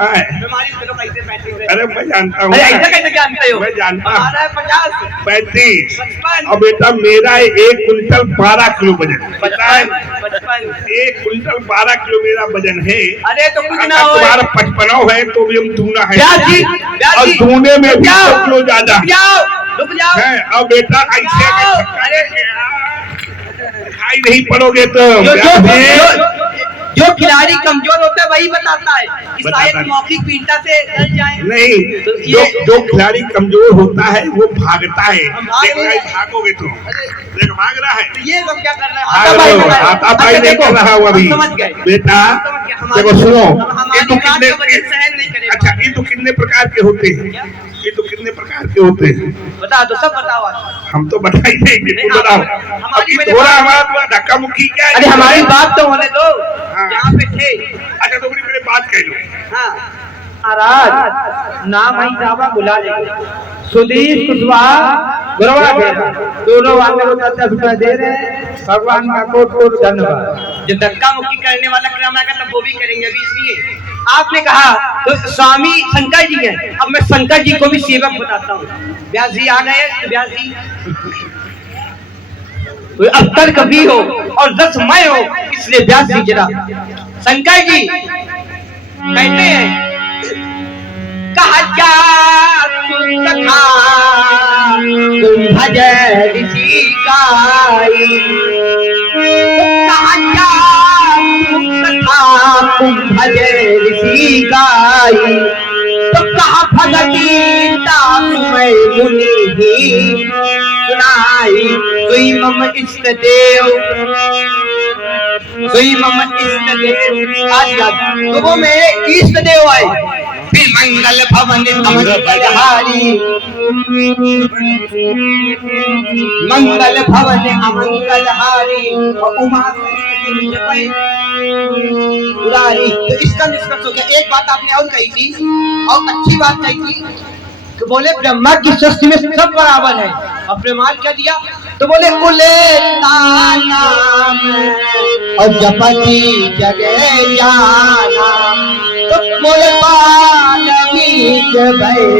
हाँ। हमारी चलो कैसे 35 है? अरे मैं जानता हूँ, अरे ऐसा कैसे जानते हो? मैं जानता हूँ। हमारा है 50 35। 55 अब बेटा मेरा है 1 कुंटल 12 किलो वजन। पता है? 55 1 कुंटल 12 किलो मेरा वजन है। अरे तो कुछ ना अगर हो। तुम्हारा 55 है तो भी हम दूना है, ब्याह जी, और दूने में भी 2 किलो ज्यादा रुक जाओ। है। अब बेटा ऐसे अरे खाई नहीं पड़ोगे तुम। जो खिलाड़ी कमजोर होता है वही बताता है कि बताता शायद है। मौखिक पीड़िता से डर जाए। नहीं, तो जो खिलाड़ी कमजोर होता है वो भागता है। हम भाग देखो रहे हैं। भागोगे तुम, देखो भाग रहा है। तो ये लोग क्या कर रहे हैं? भाग रहे हो, हाथापाई नहीं कर रहा हूँ अभी। समझ गए बेटा समझ गए। हमारी- देखो सुनो, हमारी ये तो बात कितने, का वजन सहन नहीं करेगा। अच्छा ये तो कितने प्रकार के होते हैं? ये तो कितने प्रकार के होते हैं? बता दो, सब बताओ आज। हम तो बता ही देंगे, नहीं, तुम बताओ। हमारी अभी मेरे थोड़ा बात- हमारा थोड़ा धक्का मुक्की क्या है? अरे हमारी बात तो होने दो। हाँ। यहाँ पे थे। अच्छा तो मेरी बात कह लो। हाँ महाराज नाम ही दावा बुला लेंगे। सुधीर कुशवाहा गुरवा दोनों वाले को 10 रुपए दे रहे हैं। भगवान का कोट कोट धन्यवाद। जो धक्का मुक्की करने वाला क्रम आएगा तब वो भी करेंगे। अभी इसलिए आपने कहा तो स्वामी शंकर जी हैं। अब मैं शंकर जी को भी सेवक बताता हूँ। व्यास जी आ गए। व्यास जी अब तर्क भी हो और रसमय हो, इसलिए व्यास जी जरा शंकर जी कहते हैं कहा जा कथा तुम भज ऋषि गाई। कहा जा कथा तुम भज ऋषि गाई। तो कहा भगती मैं मुनि ही सुनाई। तुई मम इष्ट देव, तुई मम इष्ट देव। आज तो वो मेरे इष्ट देव आए। फिर मंगल भवन अमंगलहारी, मंगल भवन अमंगलहारी और उमा उरारी। तो इसका निष्कर्ष हो गया। एक बात आपने और कही थी और अच्छी बात कही थी कि बोले ब्रह्मा की सृष्टि में सब बराबर है। और प्रमाण क्या दिया? तो बोले उले नाम और जपति जगे जाना। तो बोले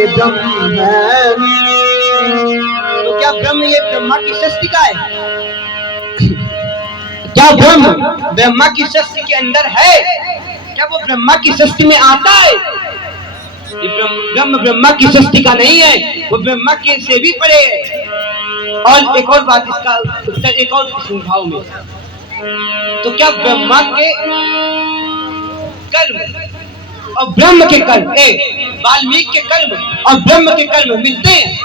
ब्रह्म। तो क्या ब्रह्म ये ब्रह्मा की सृष्टि का है? क्या ब्रह्म ब्रह्मा की सृष्टि के अंदर है? क्या वो ब्रह्मा की सृष्टि में आता है? ये ब्रह्म ब्रह्मा की सृष्टि का नहीं है, वो ब्रह्मा के से भी परे है। और एक और बात, इसका उत्तर एक और भाव में। तो क्या ब्रह्मा के कर्म और ब्रह्म के कर्म, वाल्मीकि के कर्म और ब्रह्म के कर्म मिलते हैं?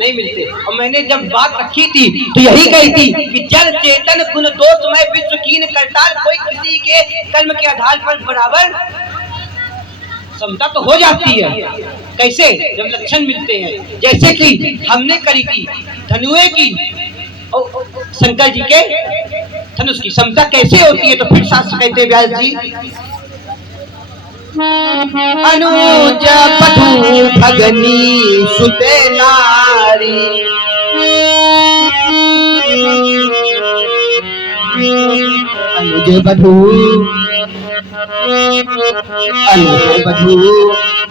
नहीं मिलते। और मैंने जब बात रखी थी तो यही कही थी कि जल चेतन गुण दोषमय विश्व कीन करताल, कोई किसी के कर्म के आधार पर बराबर समता तो हो जाती है। कैसे? जब लक्षण मिलते हैं। जैसे कि हमने करी की धनुए की और शंकर जी के धनुष की समता कैसे होती है? तो फिर शास्त्र कहते हैं व्यास जी, अनुज पठु भगनी सुते नारी। अनुज बधू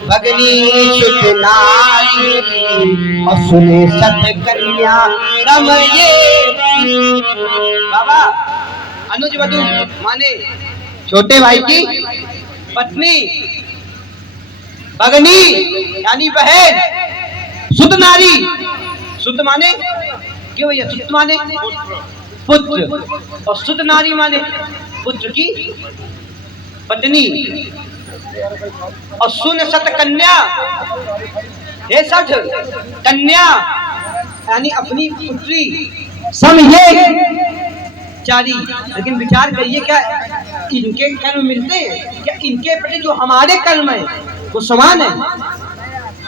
भगनी सुत नारी और सुने सत कन्या रमये। बाबा अनुज वधु माने छोटे भाई की पत्नी, भगनी यानी बहन, सुत नारी, सुत माने क्यों भैया, सुत माने पुत्र, और सुत नारी माने पुत्र की पत्नी, और सुन सत कन्या, हे सठ कन्या यानी अपनी पुत्री, सम ये चारी। लेकिन विचार करिए, क्या इनके कर्म मिलते हैं? क्या इनके प्रति जो हमारे कर्म है वो समान है?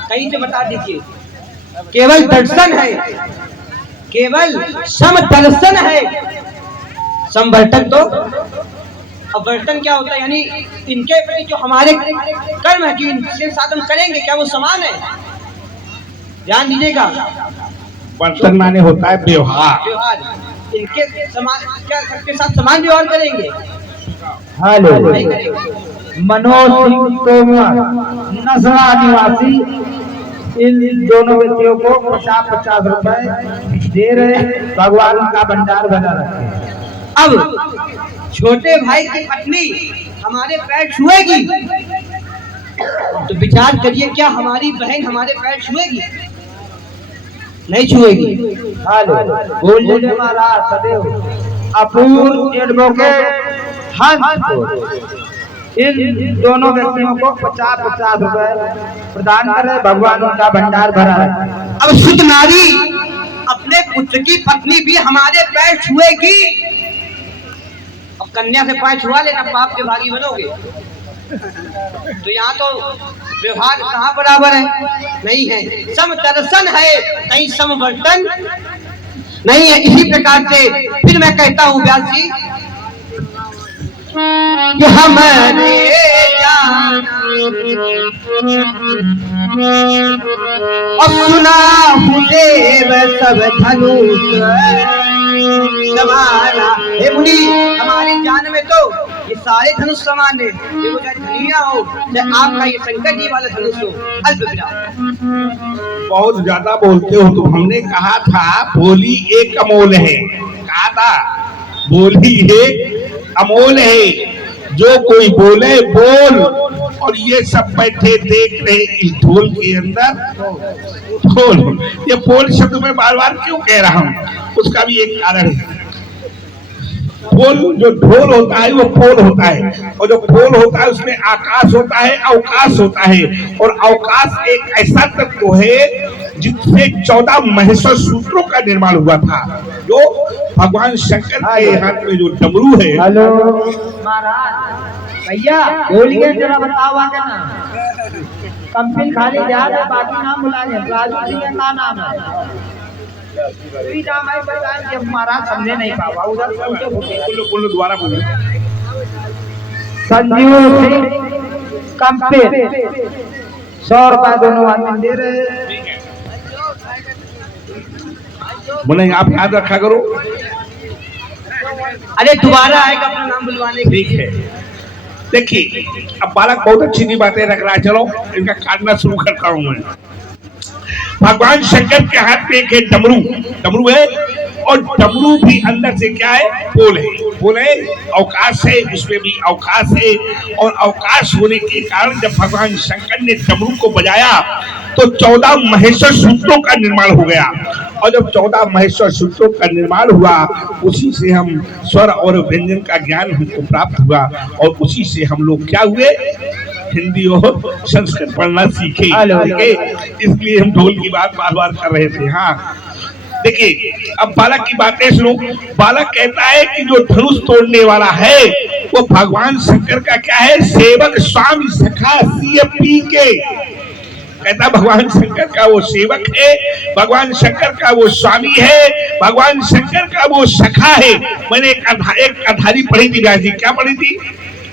कहीं से बता दीजिए। केवल दर्शन है, केवल सम दर्शन है, समवर्तन तो अवर्तन क्या होता है? यानी इनके प्रति जो हमारे कर्म है, कि इनके साथ हम करेंगे, क्या वो समान है? ध्यान दीजिएगा। वर्तन माने होता है व्यवहार। व्यवहार इनके समान, क्या सबके साथ समान व्यवहार करेंगे? हेलो, नहीं करेंगे। मनोज सिंह तोमर नसड़ा निवासी, इन दोनों व्यक्तियों को 50-50 रुपए दे रहे, भगवान का भंडार बना रखे। अब छोटे भाई की पत्नी हमारे पैर छुएगी तो विचार करिए, क्या हमारी बहन हमारे पैर छुएगी? नहीं छुएगी। हेलो, बोलिए महाराज सदैव अपूर्व एडवोकेट हंस को इन दोनों व्यक्तियों को 50-50 रुपए प्रदान करे, भगवान का भंडार भरा रहे। अब शुद्ध नारी अपने पुत्र की पत्नी भी हमारे पैर छुएगी, अब कन्या से पैर छुआ लेना, पाप के भागी बनोगे। तो यहाँ तो व्यवहार कहाँ बराबर है? नहीं है। सम दर्शन है, कहीं समवर्तन नहीं है। इसी प्रकार से फिर मैं कहता हूँ व्यास जी कि हमारे अब सुना देव सब धनुष समाना। हे मुनि, हमारी जान में तो ये सारे धनुष समान है, देखो चाहे धनिया हो, चाहे आपका ये शंकर जी वाला धनुष हो। अल्प विराम। बहुत ज्यादा बोलते हो तुम। हमने कहा था बोली एक अमोल है, कहा था बोली एक अमोल है। जो कोई बोले बोल, और ये सब बैठे देख रहे इस ढोल के अंदर ढोल। ये बोल शब्द में बार बार क्यों कह रहा हूँ, उसका भी एक कारण है। पोल, जो ढोल होता है वो पोल होता है, और जो पोल होता है उसमें आकाश होता है, अवकाश होता है। और अवकाश एक ऐसा तत्व है जिससे 14 महेश्वर सूत्रों का निर्माण हुआ था, जो भगवान शंकर के हाथ में जो डमरू है। हेलो महाराज, भैया बोलिए जरा, बताओ आगे ना। कंपिल खाली ध्यान है, बाकी नाम बुलाएंगे। राजू जी का नाम है, नाम है बताएं कि महाराज समझे नहीं पावा। उधर बोलो दोबारा बोलो। संजीव सिंह कंपिल 100 रुपए दोनों आदमी दे रहे। बोले आप याद रखा करो। अरे दोबारा आएगा अपना नाम बुलवाने। ठीक है, देखिए अब बालक बहुत अच्छी सी बातें रख रहा है। चलो इनका काटना शुरू करता हूँ मैं। भगवान शंकर के हाथ में एक है डमरू, डमरू है, और डमरू भी अंदर से क्या है? पोल है। पोल है, अवकाश है, उसमें भी अवकाश है। और अवकाश होने के कारण जब भगवान शंकर ने डमरू को बजाया तो 14 महेश्वर सूत्रों का निर्माण हो गया। और जब 14 महेश्वर सूत्रों का निर्माण हुआ, उसी से हम स्वर और व्यंजन का ज्ञान हमको प्राप्त हुआ, और उसी से हम लोग क्या हुए? हिंदी और संस्कृत पढ़ना सीखे। इसलिए हम ढोल की बात बार बार कर रहे थे। हाँ देखिए, अब बालक की बातें सुनो। बालक कहता है कि जो धनुष तोड़ने वाला है वो भगवान शंकर का क्या है? सेवक, स्वामी, सखा, सिय पी के। कहता भगवान शंकर का वो सेवक है, भगवान शंकर का वो स्वामी है, भगवान शंकर का वो सखा है। मैंने एक अधारी पढ़ी थी व्यास जी। क्या पढ़ी थी?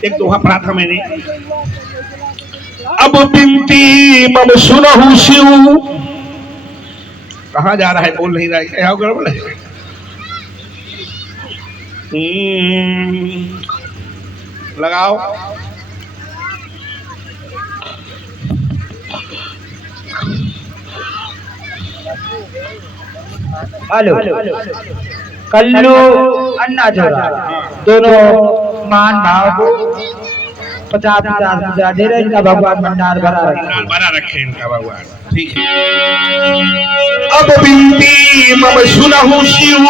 एक दोहा पढ़ा था मैंने। अब बिनती मम सुनहु शिव। कहाँ जा रहा है? बोल नहीं रहा है, क्या गड़बड़ है? लगाओ। हेलो, कल्लू अन्ना जोड़ा दोनों मान भाव को 50-50 मुद्रा दे रहे। इनका भगवान भंडार भरा रखे इनका भगवान। ठीक है। अब बिनती मम सुनहु शिव,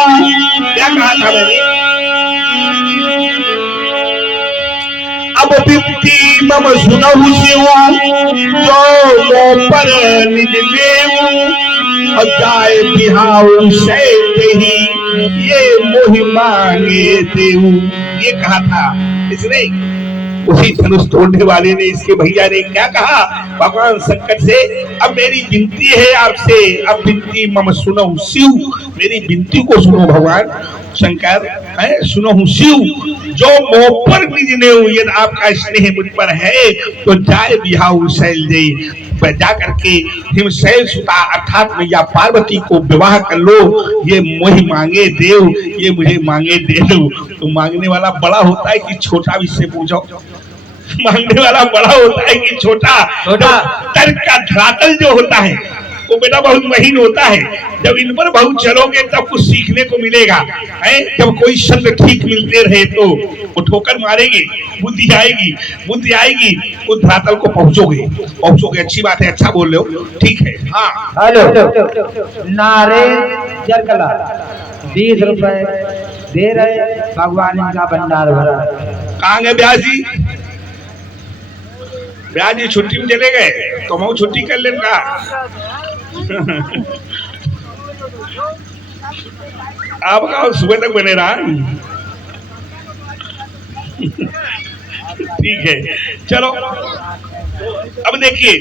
क्या कहा था मैंने? अब बिनती मम सुनहु शिव, जो मो पर निज लेऊ, और जाए बिहाऊ से ही ये मोहि मांगे देऊ। ये कहा था इसने। उसी धनुष तोड़ने वाले ने, इसके भैया ने क्या कहा भगवान शंकर से? अब मेरी विनती है आपसे, अब विनती मम सुनो शिव, मेरी विनती को सुनो भगवान शंकर, है सुनो शिव, जो मोह पर निज ने, यदि आपका स्नेह मुझ पर है तो जाए बिहाऊ शैल दे, जा करके हिमशैल सुता अर्थात मैया पार्वती को विवाह कर लो। ये मोहि मांगे देव, ये मुझे मांगे देव। तो मांगने वाला बड़ा होता है कि छोटा? भी से पूछो, मांगने वाला बड़ा होता है कि छोटा? तर्क का धरातल जो होता है वो बेटा बहुत महीन होता है। जब इन पर बहुत चलोगे तब कुछ सीखने को मिलेगा, है? जब कोई शब्द ठीक मिलते रहे तो वो ठोकर मारेंगे, बुद्धि आएगी उस धरातल को पहुंचोगे। अच्छी बात है, अच्छा बोल रहे हो, ठीक है। हाँ हेलो नारे जरकला 20 रुपए दे रहे, भगवान इनका भंडार भरा। कहाँ गए ब्यास जी? ब्यास जी छुट्टी में चले गए, तो मैं छुट्टी कर लेना। आपका सुबह तक बने रहा। ठीक है, चलो अब देखिए,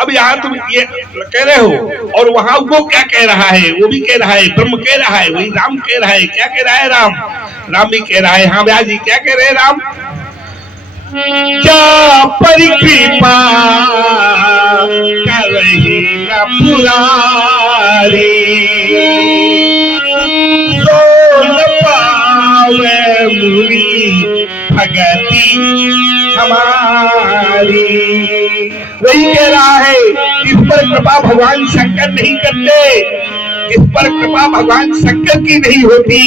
अब यहाँ तुम ये कह रहे हो और वहां वो क्या कह रहा है? वो भी कह रहा है, ब्रह्म कह रहा है, वही राम कह रहा है। क्या कह रहा है? राम भी कह रहा है। हाँ ब्यास जी क्या कह रहे हैं? राम जा परिकृपा कर रही न पुरारी, तो न पावे मुनि भगति हमारी। वही कह रहा है, इस पर कृपा भगवान शंकर नहीं करते, इस पर कृपा भगवान शंकर की नहीं होती,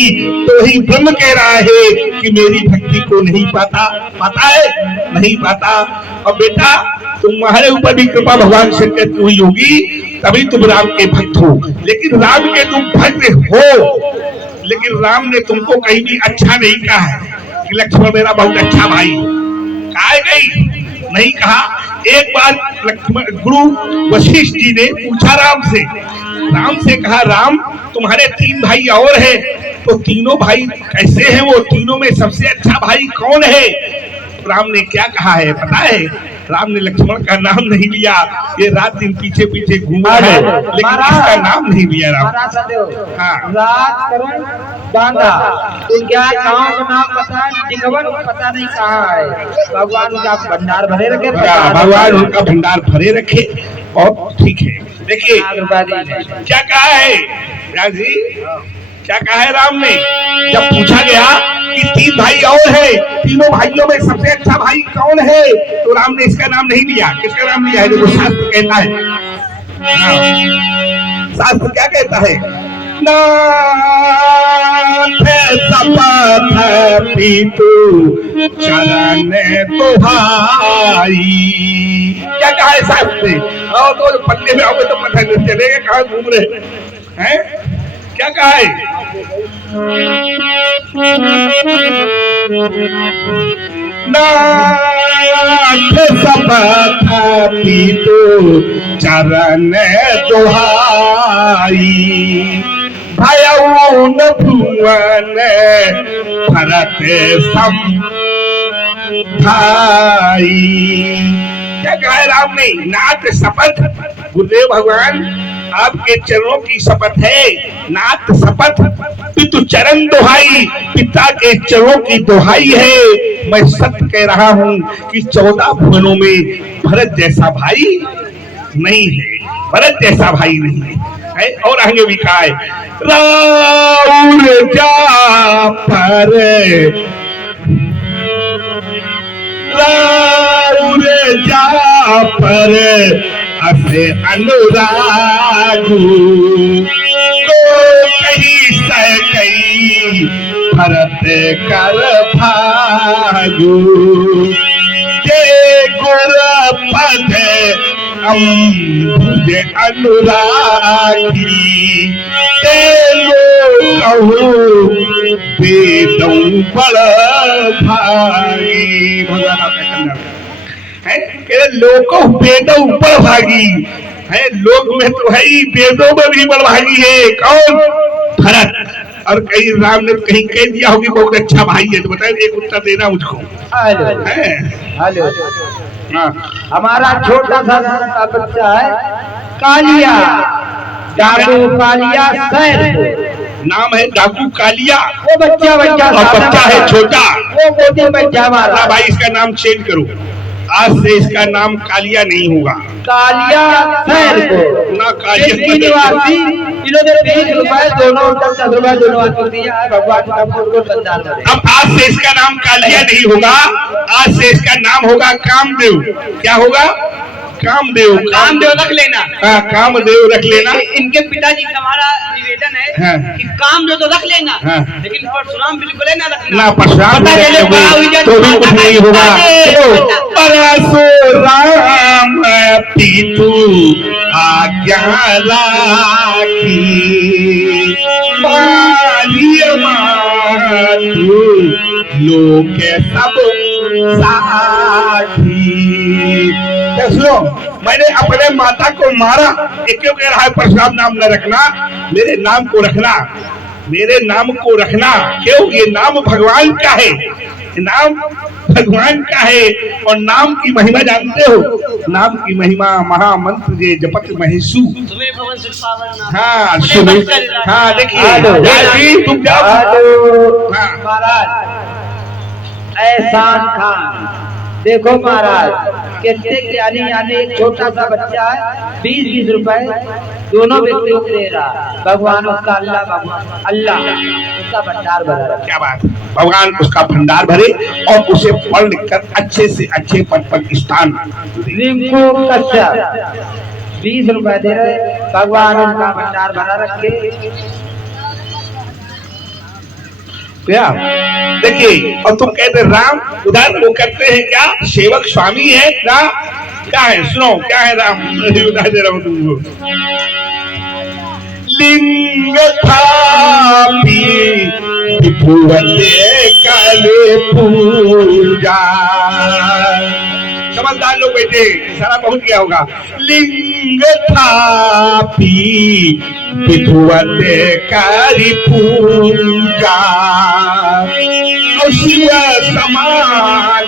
तो ही ब्रह्म कह रहा है कि मेरी भक्ति को नहीं पाता है, नहीं पाता। और बेटा तुम्हारे ऊपर भी कृपा भगवान शंकर की हुई होगी, तभी तुम राम के भक्त हो। लेकिन राम के तुम भक्त हो, लेकिन राम ने तुमको कहीं भी अच्छा नहीं कहा है कि लक्ष्मण मेरा बहुत अच्छा भाई। कहा गई? नहीं कहा। एक बार लक्ष्मण गुरु वशिष्ठ जी ने पूछा राम से कहा, राम तुम्हारे 3 भाई और हैं, तो तीनों भाई कैसे हैं? वो तीनों में सबसे अच्छा भाई कौन है? राम ने क्या कहा है पता है? राम ने लक्ष्मण का नाम नहीं लिया। ये रात दिन पीछे पीछे घूमा है, लेकिन इसका नाम नहीं लिया राम। हाँ, रात करण बांधा, उनका गांव का नाम पता नहीं कहाँ है। भगवान उनका भंडार भरे रखे, भगवान उनका भंडार भरे रखे। और ठीक है, देखिए क्या कहा है राज जी, क्या कहा है राम ने? जब पूछा गया कि 3 भाई और है, तीनों भाइयों में सबसे अच्छा भाई कौन है, तो राम ने इसका नाम नहीं लिया। किसका नाम लिया है? जो शास्त्र कहता है। शास्त्र क्या कहता है? चरण दुहाई। क्या कहा है शास्त्र ने? और तो पल्ले में आओगे तो पता नहीं चलेगा कहाँ घूम रहे हैं। क्या कहा है? नाथ सपथ पीतु चरण दुहाई, भयउ न भुवन भरत सम भाई। क्या कहा है राम ने? नाथ शपथ, गुरुदेव भगवान आपके चरणों की शपथ है। नाथ शपथ, पितु चरण दुहाई, पिता के चरणों की दुहाई है। मैं सत्य कह रहा हूँ कि 14 भुवनों में भरत जैसा भाई नहीं है, भरत जैसा भाई नहीं है। और आगे भी कहा है, राउर जा पर असे अनुरागु, तो कहीं सकई भरत कर भागु जे गुर पद अम्बुज अनुरागी ते कहू वेदों बड़ भागी। भगवान आपका कल्याण है कि लोको वेदों बड़ भागी है। लोक में तो है ही, वेदों में भी बड़ भागी है। कौन? भरत। और कहीं राम ने कहीं कह दिया होगी बहुत अच्छा भाई है, तो बताए एक उत्तर देना मुझको। हेलो, हाँ, हमारा छोटा सा बच्चा है कालिया, डाकू कालिया सैर नाम है डाकू कालिया। वो बच्चा और बच्चा है छोटा, वो गोदी में जा मारा। भाई इसका नाम चेंज करो, आज से इसका नाम कालिया नहीं होगा, कालिया सैर को ना कालिया। निवासी इन्होंने 20 रुपए दोनों 10 रुपए दोनों दिया है। भगवान का को संदान करे। अब आज से इसका नाम कालिया नहीं होगा, आज से इसका नाम होगा कामदेव। क्या होगा? कामदेव। कामदेव रख लेना। हाँ, कामदेव रख लेना। इनके पिताजी का हमारा निवेदन है हाँ। कि कामदेव तो रख लेना, हाँ। लेकिन परशुराम बिल्कुल है ना रखना। ना परशुराम तो भी कुछ नहीं होगा। परशुराम पितु आज्ञा राखी बालिय मातु लोक सब साखी। सुनो, मैंने अपने माता को मारा, एक क्यों कह रहा है परशुराम नाम न रखना, मेरे नाम को रखना, मेरे नाम को रखना। क्यों? ये नाम भगवान का है, नाम भगवान का है। और नाम की महिमा जानते हो? नाम की महिमा महामंत्र जे जपत महेशु। हाँ सुनो, हाँ देखिए तुम जाओ। महाराज एहसान खान देखो महाराज कितने ज्ञानी यानी एक छोटा सा बच्चा है 20-20 रुपए दोनों व्यक्तियों को दे रहा। भगवान उसका अल्लाह उसका भंडार भरा। क्या बात है, भगवान उसका भंडार भरे और उसे पढ़ लिख कर अच्छे से अच्छे पद पर स्थान। रिंकू कश्यप 20 रुपए दे रहे, भगवान उनका भंडार भरा रखे। क्या देखिए, और तुम कहते राम उधर वो करते हैं क्या? सेवक स्वामी है ना? क्या है? सुनो क्या है राम, उधर दे रहा हूँ तुमको। लिंग थापी विभुवते काले पूजा। समझदार लोग बैठे, सारा पहुंच गया होगा। लिंग थापी विभुवते कारी पूजा और शिव समान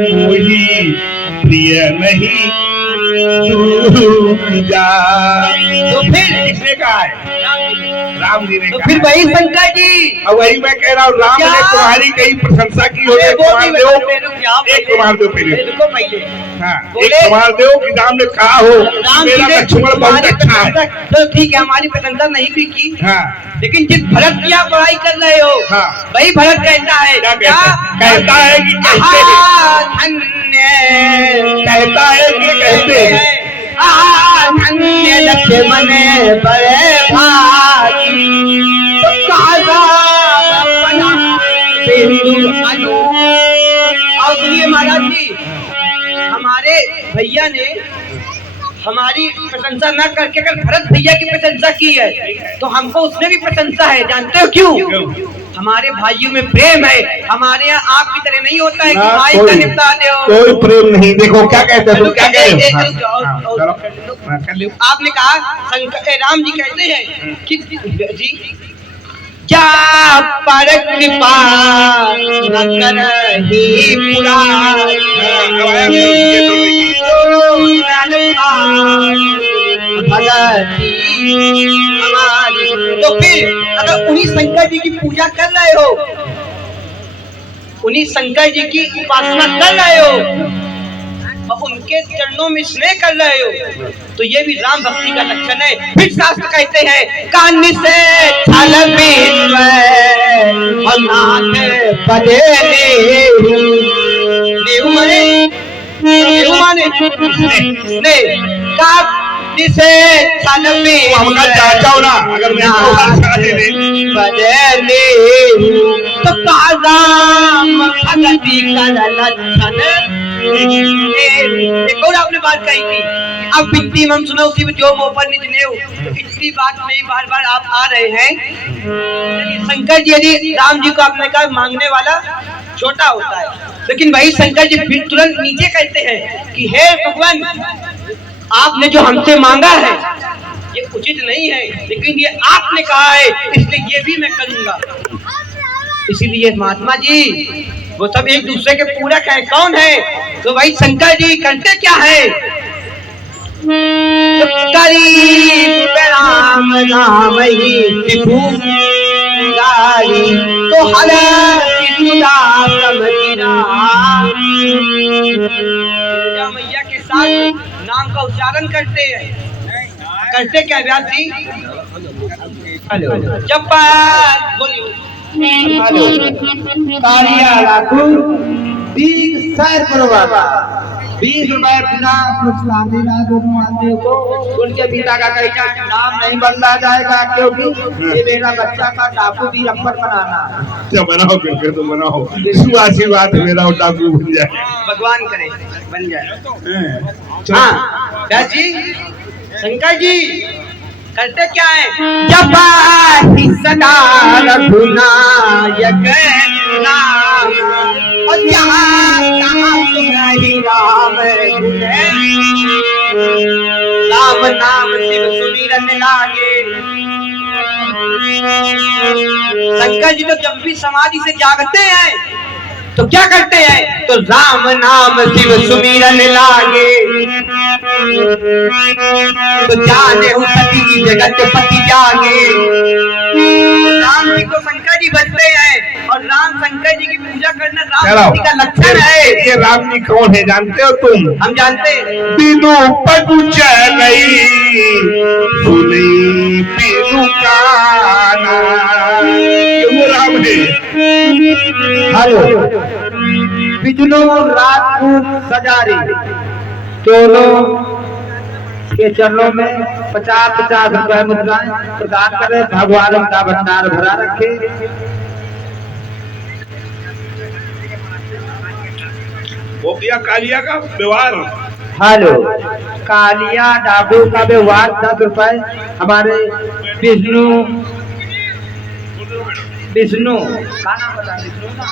मोही प्रिय नहीं दूजा। तो फिर किसने कहा है? राम जी ने तो कहा। फिर वही शंकर जी, और वही मैं कह रहा हूँ, राम ने तुम्हारी कई प्रशंसा की हो। एक कुमार देव पहले, रुको पहले। हाँ एक कुमार देव की राम ने कहा हो मेरा लक्ष्मण बहुत अच्छा है। तो ठीक है, हमारी प्रशंसा नहीं भी की, हाँ लेकिन जिस भरत की आप बड़ाई कर रहे हो, हाँ वही भरत कहता है। क्या कहता है कि कहते हैं, कहता है कि कहते हैं धन्य लक्ष्मण बड़े भागी और सुनिए महाराज जी, हमारे भैया ने हमारी प्रशंसा न करके अगर भरत भैया की प्रशंसा की है तो हमको उसमें भी प्रशंसा है। जानते हो क्यों? हमारे भाइयों में प्रेम है। हमारे यहाँ आपकी तरह नहीं होता है कि भाई का निपटा दो। कोई प्रेम नहीं। देखो क्या कहते हैं, क्या कह रहे हो? आपने कहा शंकर राम जी कहते हैं कि जी क्या पर कृपा न करही पुरानी भगती हमारी। तो फिर अगर उन्हीं शंकर जी की पूजा कर रहे हो, उन्हीं शंकर जी की उपासना कर रहे हो और उनके चरणों में स्नेह कर रहे हो, तो ये भी राम भक्ति का लक्षण है। फिर शास्त्र कहते हैं कान से छल बुद्धि से छल में हमका चाचा हो ना अगर मैं तो चाहे बदले तो राम भगति कर लक्षण। एक और आपने बात कही थी, अब बिनती हम सुनो उसी में जो मोपर निकले हो, तो इतनी बात नहीं बार बार आप आ रहे हैं। शंकर जी यदि राम जी को आपने कहा मांगने वाला छोटा होता है, लेकिन वही शंकर जी फिर तुरंत नीचे कहते हैं कि हे भगवान, आपने जो हमसे मांगा है ये उचित नहीं है, लेकिन ये आपने कहा है इसलिए ये भी मैं करूंगा। इसीलिए महात्मा जी वो सब एक दूसरे के पूरक है। कौन है? तो भाई शंकर जी करते क्या है? तो करीब राम नाम ही विभु तो हर मैया के साथ नाम का उच्चारण करते हैं। करते क्या व्यास जी? हेलो जब बोलिए। कालिया लाखू 20 रुपए 20 रुपए बिना दोनों आदमी को उनके पिता का कहीं नाम नहीं बदला जाएगा, क्योंकि ये मेरा बच्चा का डाकू भी अपर बनाना है। क्या बनाओ करके तो बनाओ, आशीर्वाद मेरा डाकू बन जाए, भगवान करे बन जाए। हाँ व्यास जी, शंकर जी करते क्या है? जब सदा रघुनायक नाम और जहाँ राम नाम शिव सुमिरन लागे। शंकर जी तो जब भी समाधि से जागते हैं तो क्या करते हैं? तो राम नाम शिव सुमिरन लागे। तो जाने हो सती जगत पति जागे। राम जी को शंकर जी बजते हैं और राम शंकर जी की पूजा करना राम जी का लक्षण है। ये राम जी कौन है जानते हो तुम? हम जानते हैं। बिनु पगु चलई सुनी बिनु काना, ये वो राम है। हेलो बिजनो राजपूत सजारी दोनों के चरणों में 50-50 रुपए मुद्राएं प्रदान करें। भगवान उनका भंडार भरा रखे। वो किया कालिया का व्यवहार। हेलो कालिया डाकू का व्यवहार 10 रुपए। हमारे विष्णु का नाम बता, विष्णु ना,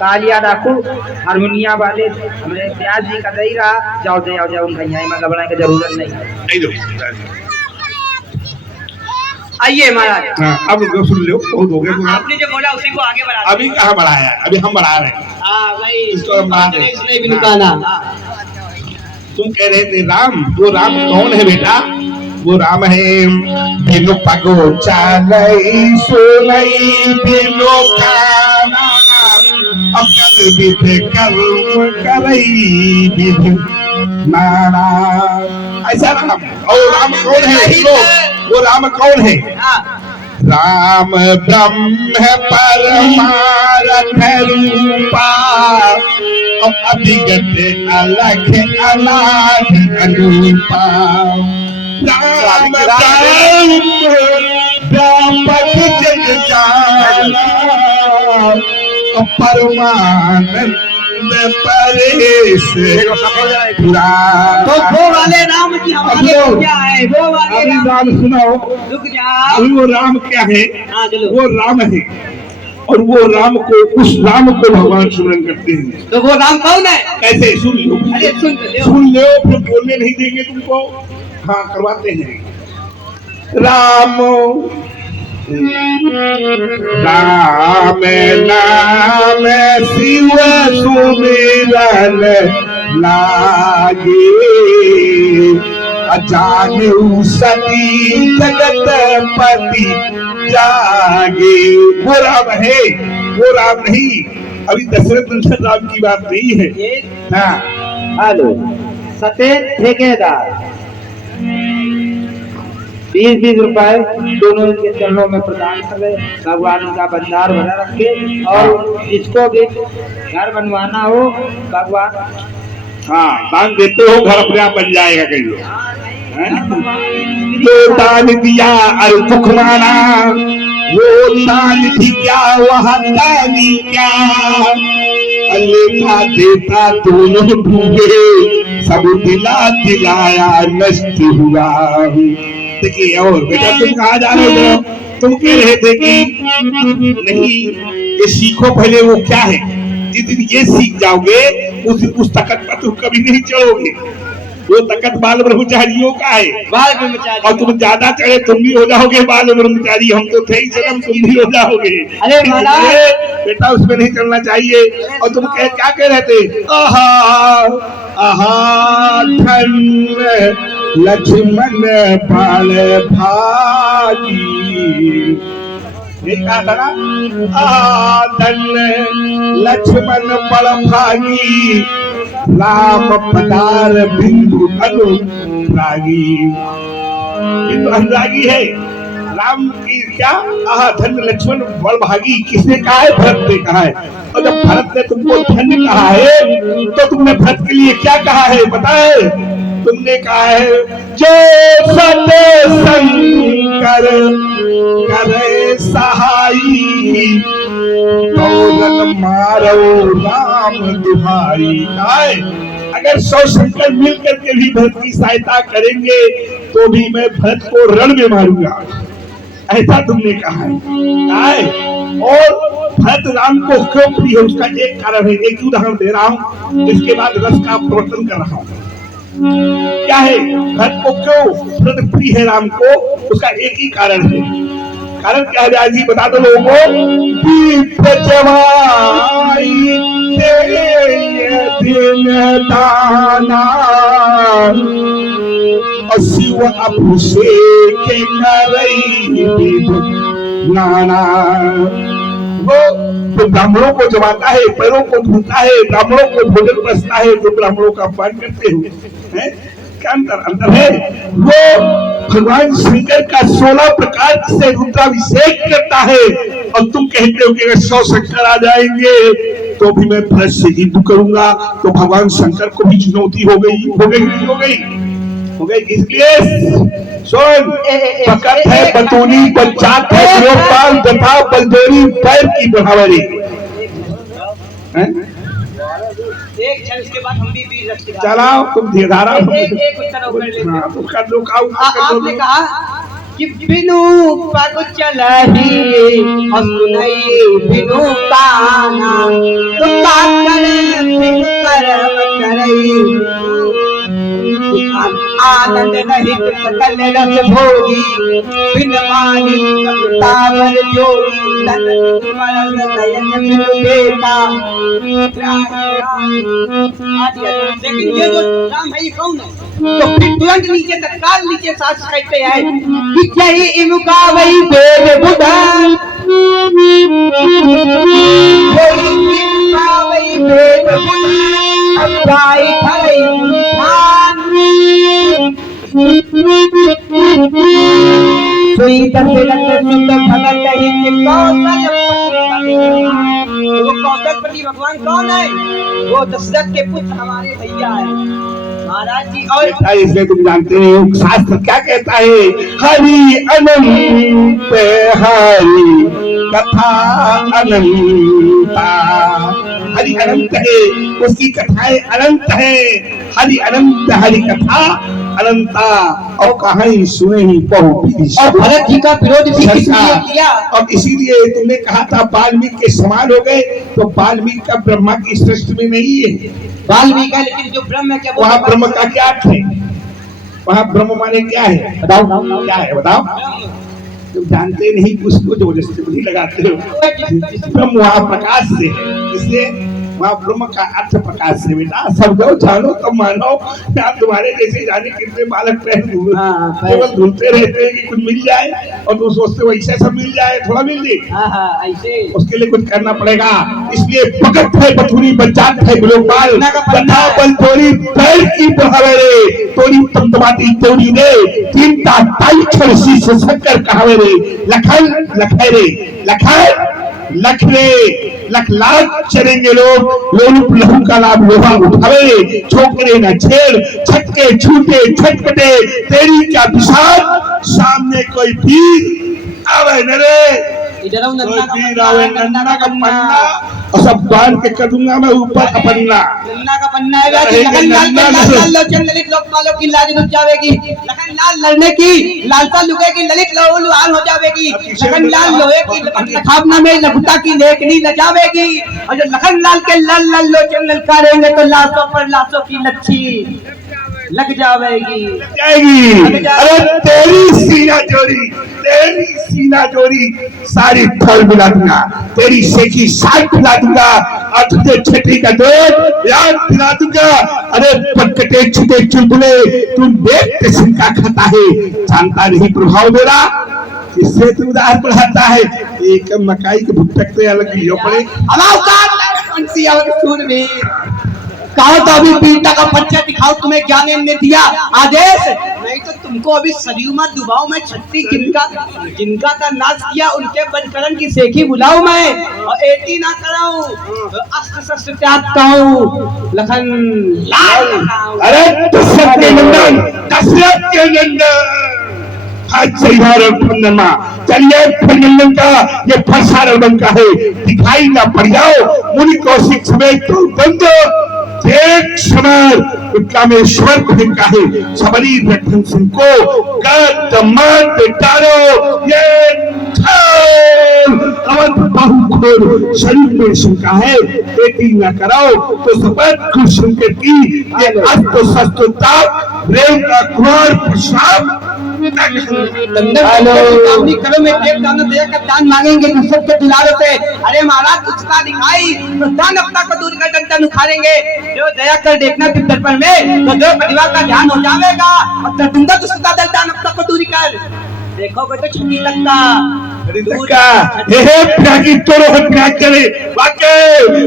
कालिया डाकू हारमोनिया वाले हमने प्याज जी का दही रहा। जाओ उनका यहाँ में घबराने की जरूरत नहीं। आइए महाराज। हाँ, अब सुन लो, बहुत हो गया। आपने जो बोला उसी को आगे बढ़ा। अभी कहाँ बढ़ाया? अभी हम बढ़ा रहे हैं। हाँ भाई इसको हम बढ़ा रहे हैं। इसने भी निकाला। तुम कह रहे थे राम, वो राम कौन है बेटा? वो राम है बिनु पगो चालई सोलई बिनु काना अकर विध कर्म करई विध नाना। ऐसा राम। और राम कौन है? वो राम कौन है? राम ब्रह्म परमारथ रूपा अभिगत अलख अनाथ अनुपा। राम व्यापक जग जाना परमानंद परेश। तो वो वाले राम जी हमारे क्या है? वो वाले राम सुनाओ। रुक जाओ। अभी वो राम क्या है? हाँ चलो। वो राम है और वो राम को, उस राम को भगवान सुमरन करते हैं। तो वो राम कौन है? कैसे? सुन लो। अरे सुन लो, फिर बोलने नहीं देंगे तुमको। हाँ करवाते हैं। राम राम नाम शिव सुमिरन लागे अजानु सती जगत पति जागे। वो राम है, वो राम नहीं। अभी दशरथ नंदन राम की बात नहीं है। हाँ हेलो सतेज ठेकेदार 20-20 रुपए दोनों इनके चरणों में प्रदान करे। भगवान उनका भंडार भरा रखे। और इसको भी घर बनवाना हो भगवान हाँ दान देते हो घर अपने आप बन जाएगा कहीं जो दान दिया अरे दुख माना वो दान भी क्या वह दानी क्या अल्लाह देता दोनों डूबे सब दिला दिलाया नष्ट हुआ। देखिए और बेटा तुम कहाँ जा रहे हो? तुम कह रहे थे कि नहीं ये सीखो पहले वो क्या है। जिस दिन ये सीख जाओगे उस तखत पर तुम कभी नहीं चढ़ोगे। वो तखत बाल ब्रह्मचारियों का है बाल ब्रह्मचारी और तुम ज्यादा चढ़े तुम भी हो जाओगे बाल ब्रह्मचारी। हम तो थे ही जन्म तुम भी हो जाओगे। अरे बेटा उसमें नहीं चलना चाहिए। और तुम क्या कह रहे थे? आहा आहा धन लक्ष्मण पाल भागी कहा था ना धन लक्ष्मण बड़ भागी राम पदार बिंदु अनुरागी। ये तो अनुरागी है राम की क्या धन लक्ष्मण बड़ भागी किसने कहा है? भरत ने कहा है। और जब भरत ने तुमको धन्य कहा है तो तुमने भरत के लिए क्या कहा है पता है? तुमने कहा है जो सते शंकर करे सहाई तोरन मारो राम दुहाई। अगर 100 शंकर मिल करके भी भरत की सहायता करेंगे तो भी मैं भरत को रण में मारूंगा। ऐसा तुमने कहा है। और भरत राम को क्यों प्रिय है उसका एक कारण है। एक उदाहरण दे रहा हूँ इसके बाद रस का प्रवर्तन कर रहा हूँ। क्या है भरत को क्यों भरत प्रिय है राम को? उसका एक ही कारण है। कारण क्या है जी बता दो लोगों को। दिन दाना शिव अभिषेक नाना। वो तो ब्राह्मणों को जमाता है पैरों को धोता है ब्राह्मणों को भोजन बसता है तो ब्राह्मणों का अपमान करते हो क्या अंतर है? वो भगवान शंकर का 16 प्रकार से रुद्राभिषेक करता है और तुम कहते हो कि अगर 100 शंकर आ जाएंगे तो भी मैं भरत से युद्ध करूंगा। तो भगवान शंकर को भी चुनौती हो गई। इसलिए सुन पकड़ है बतूनी बच्चात है गोपाल तथा बलदोरी पैर की बढ़ावरी। एक क्षण के बाद हम भी वीर रथ चलाओ तुम धीरारा एक उत्तर और कर लेते तुम कर लो आपने कहा कि बिनु पग चलही और सुनई बिनु ताना तो ताकन बिनु करम करई आनंद रहित सकल रस भोगी बिन मानी कवितावर जोगी तन मरल नयन बिनु बेटा। लेकिन ये जो राम है ये कौन है? तो फिर तुरंत नीचे तत्काल नीचे सास कहते हैं कि जय इमुका वही वेद बुधा वही इमुका वही वेद बुधा अब्राई खरई मुल्तान सोई दशरथ सुत भगत हित कौशलपति भगवान कौन है? वो दशरथ के पुत्र हमारे भैया है महाराज जी। और इसलिए तुम जानते हो शास्त्र क्या कहता है? हरि अनंत हरि कथा अनंता। हरि अनंत है उसकी कथाएं अनंत है। हरि अनंत हरि कथा अनंता और कहानी सुने ही बहु। और भरत जी का विरोध भी किसने किया? और इसीलिए तुमने कहा था वाल्मीकि के समान हो गए। तो वाल्मीकि का ब्रह्मा की सृष्टि में नहीं है। वाल्मीकि का लेकिन जो ब्रह्म है क्या वहाँ ब्रह्म का क्या अर्थ है? वहाँ ब्रह्म माने क्या है? बताओ क्या है बताओ। तुम जानते नहीं उसको जबरदस्ती बुद्धि लगाते हो। ब्रह्म वहाँ प्रकाश से है इसलिए वहाँ ब्रह्म का अर्थ प्रकाश से। बेटा सब जानो तब मानो। आप तुम्हारे जैसे जाने कितने बालक पैर केवल ढूंढते रहते हैं कि कुछ मिल जाए और तुम सोचते हो ऐसा सब मिल जाए थोड़ा मिल जाए ऐसे उसके लिए कुछ करना पड़ेगा। इसलिए भगत है बथुरी बच्चात है ग्लोबाल तथा बल थोड़ी पैर की बढ़ावे तोड़ी तमतमाती तोड़ी रे तीन ताई छड़ शीश शंकर कहावे रे लखन लखे रे लखन लख लाख चलेंगे लोग लहू का लाभ लोहा उठावे, छोकरे न छेड़, छटके छूटे छटपटे, तेरी क्या विशाल सामने कोई पीर आवे न रे, इधर आओ, कोई पीर आवे नन्ना का पन्ना और सब बांध के कर दूंगा मैं ऊपर का पन्ना। नन्ना का पन्ना है व्याजी, लखन लाल के लाल लो चंद ललित लोकपालों की लाज रुक जावेगी, लखन लाल लड़ने की लालसा लुकेगी, ललित लौलुआन हो जावेगी, लखन लाल लोहे की लखावना में लघुता की लेखनी लजावेगी, और जो लखन लाल के लाल लाल लो चंद ललकारेंगे तो लाशों पर लाशों की लच्छी लग जाएगी। अरे तेरी सीना जोड़ी सारी थल मिला दूंगा, तेरी सेकी साल पिला दूंगा और तुझे छठी का दूध याद पिला दूंगा। अरे पटकटे छुटे चुलबुले तू देख किस्म का खाता है, जानता नहीं प्रभाव मेरा किससे तू उधार पढ़ाता है। एक मकाई के भुट्टक से अलग लियो पड़े कहो तो अभी पीटा का बच्चा दिखाओ, तुम्हें क्या ने दिया आदेश, नहीं तो तुमको अभी सदियों में दुबाऊ में छत्ती जिनका का नाश किया उनके बजकरण की सेखी बुलाऊं मैं, और एटी ना कराऊं अस्त्र शस्त्र त्याग कहूं लखन लाल। अरे दशरथ के नंदन चलिए फनंदन का ये फरसारण बन का है, दिखाई ना पड़ जाओ मुनि कौशिक समेत तो बंद एक समय कामेश्वर का है, सबरी रतन सिंह को गदमान बेटारो ये बहुखोर शरीर में सुनका है, बेटी न कराओ तो सबक खुश सुनकर की ये अस्त्र शस्त्रता रेव का कुमार प्रसाद करो में एक दाना दया का दान मांगेंगे दशरथ के दुलारों से, अरे महाराज उसका दिखाई तो दान अपना को दूर कर डंडा उखाड़ेंगे, जो दया कर देखना फिर दर्पण में तो जो परिवार का ध्यान हो जाएगा, और तटुंगा तो सदा दल दान अपना को दूरी कर देखो बेटा छठी लगता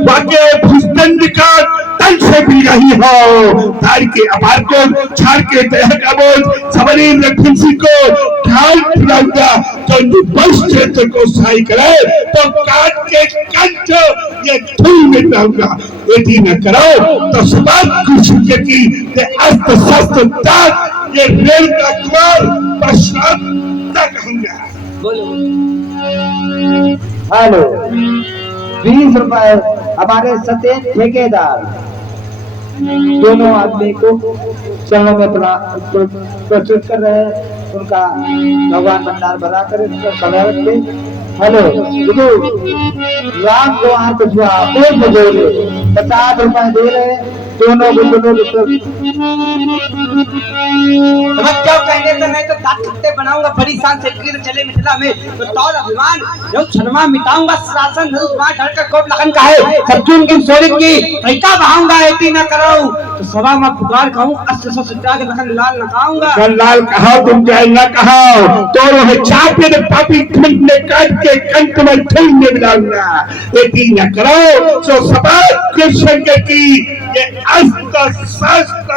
वाके भुजदंड का तल से भी रही हो, तार के अपार को छाड़ के दया का बोझ सबरी लखन सिंह को ख्याल खिलाऊंगा, तो बस क्षेत्र को सहाय करे तो काट के कंठ ये धूल में डालूंगा, बेटी न कराओ तो समाज खुश की अस्त्र शस्त्र ताक ये रेल का कुमार प्रसाद कहूंगा। हेलो 20 रुपए हमारे सतेज ठेकेदार दोनों आदमी को चरणों में प्रस्तुत कर रहे हैं, उनका भगवान भंडार भरा कर समय रखते। हेलो राम को आप कुछ 50 रुपए दे रहे हैं दोनों कहने से मैं तो ताकते बनाऊंगा, बड़ी शान से चले मिथिला में तो तौर अभिमान जो शर्मा मिटाऊंगा, शासन ढल कर कोप लखन का है अर्जुन की सोरी की तरीका बहाऊंगा, ऐसी ना करो तो सभा में पुकार कहूं अस्त्र शस्त्र त्याग लखन लाल न खाऊंगा। लाल कहा तुम चाहे न कहा तो वह चापे ने पापी खंड में काट के कंठ में ठल में मिलाऊंगा, ऐसी न करो तो सभा कृष्ण की ये अस्त्र शस्त्र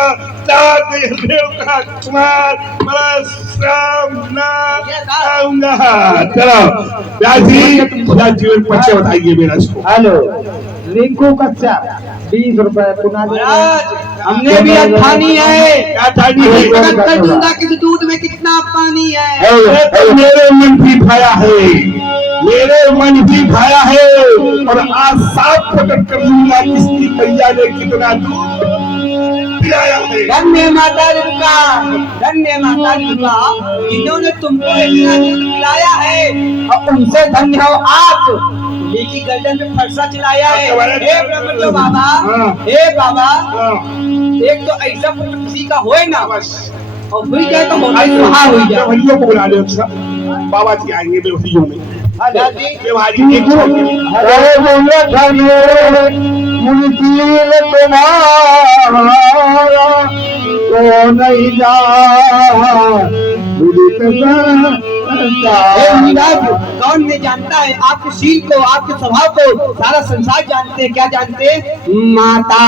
त्याग देव का कुमार चलो व्यासी जीवन पक्ष बताइए मेरा इसको। हेलो रिंकू कच्चा 20 रुपए पुनः हमने भी अब ठानी है, क्या ठानी है दूंगा किस दूध में कितना पानी है, मेरे मन भी भाया है, मेरे मन भी भाया है और आज साफ प्रकट कर दूंगा किसकी मैया ने कितना दूध पिलाया है। धन्य माता दुर्गा, धन्य माता दुर्गा जिन्होंने तुमको इतना दूध पिलाया है, और उनसे धन्य हो आप की गर्दन में फरसा चलाया है। हे ब्रह्मदेव बाबा, हे बाबा एक तो ऐसा किसी का होए ना बस, और हुई जाए तो होना ही वहाँ हुई जाए। भैया को बुला ले बाबा जी आएंगे बेवहियों में तो नहीं जा कौन नहीं जानता है आपके शील को, आपके स्वभाव को, सारा संसार जानते हैं। क्या जानते हैं? माता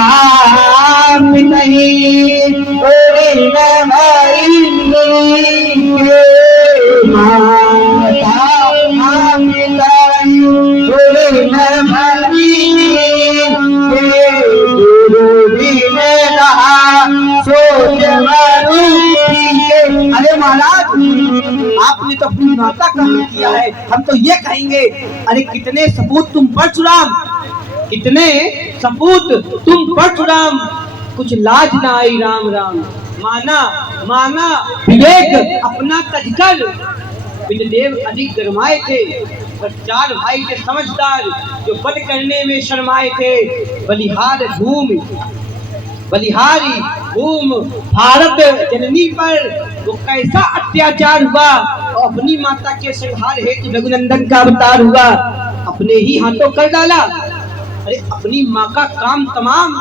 नहीं माता तो अपनी माता का हनन किया है। हम तो ये कहेंगे, अरे कितने सपूत तुम परशुराम, कितने सपूत तुम परशुराम, कुछ लाज ना आई राम राम। माना माना विवेक अपना तजकर, पिंडदेव अधिक गरमाए थे, पर 4 भाई थे समझदार जो वध करने में शर्माए थे। बलिहारी भूम भारत जननी पर वो कैसा अत्याचार हुआ, और अपनी माता के संहार हेतु रघुनंदन का अवतार हुआ, अपने ही हाथों कर डाला। अरे अपनी माँ का काम तमाम,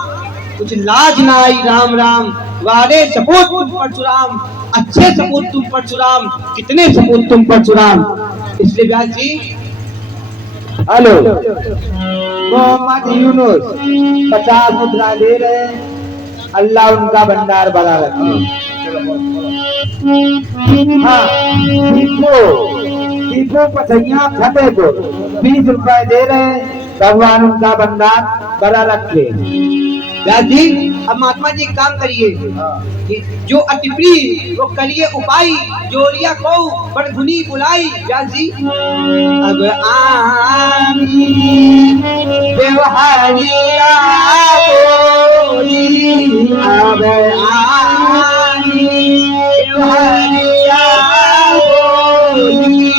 कुछ लाज ना आई राम राम। वारे सपूत तुम परशुराम, अच्छे सपूत तुम परशुराम, कितने सपूत तुम परशुराम। इसलिए व्यास जी हेलो मोहम्मद यूनुस 50 मुद्रा दे रहे हैं, अल्लाह उनका भंडार बना रखे। हाँ दीपो पसैया फतेहपुर 20 रुपए दे रहे हैं, भगवान उनका भंडार बना रखे। व्यास जी अब महात्मा जी काम करिए, जो अति प्रिय वो करिए उपाय, जोरिया को बड़गुनी बुलाई। व्यास जी अब आनी व्यवहारिया बोली, अब आनी व्यवहारिया बोली,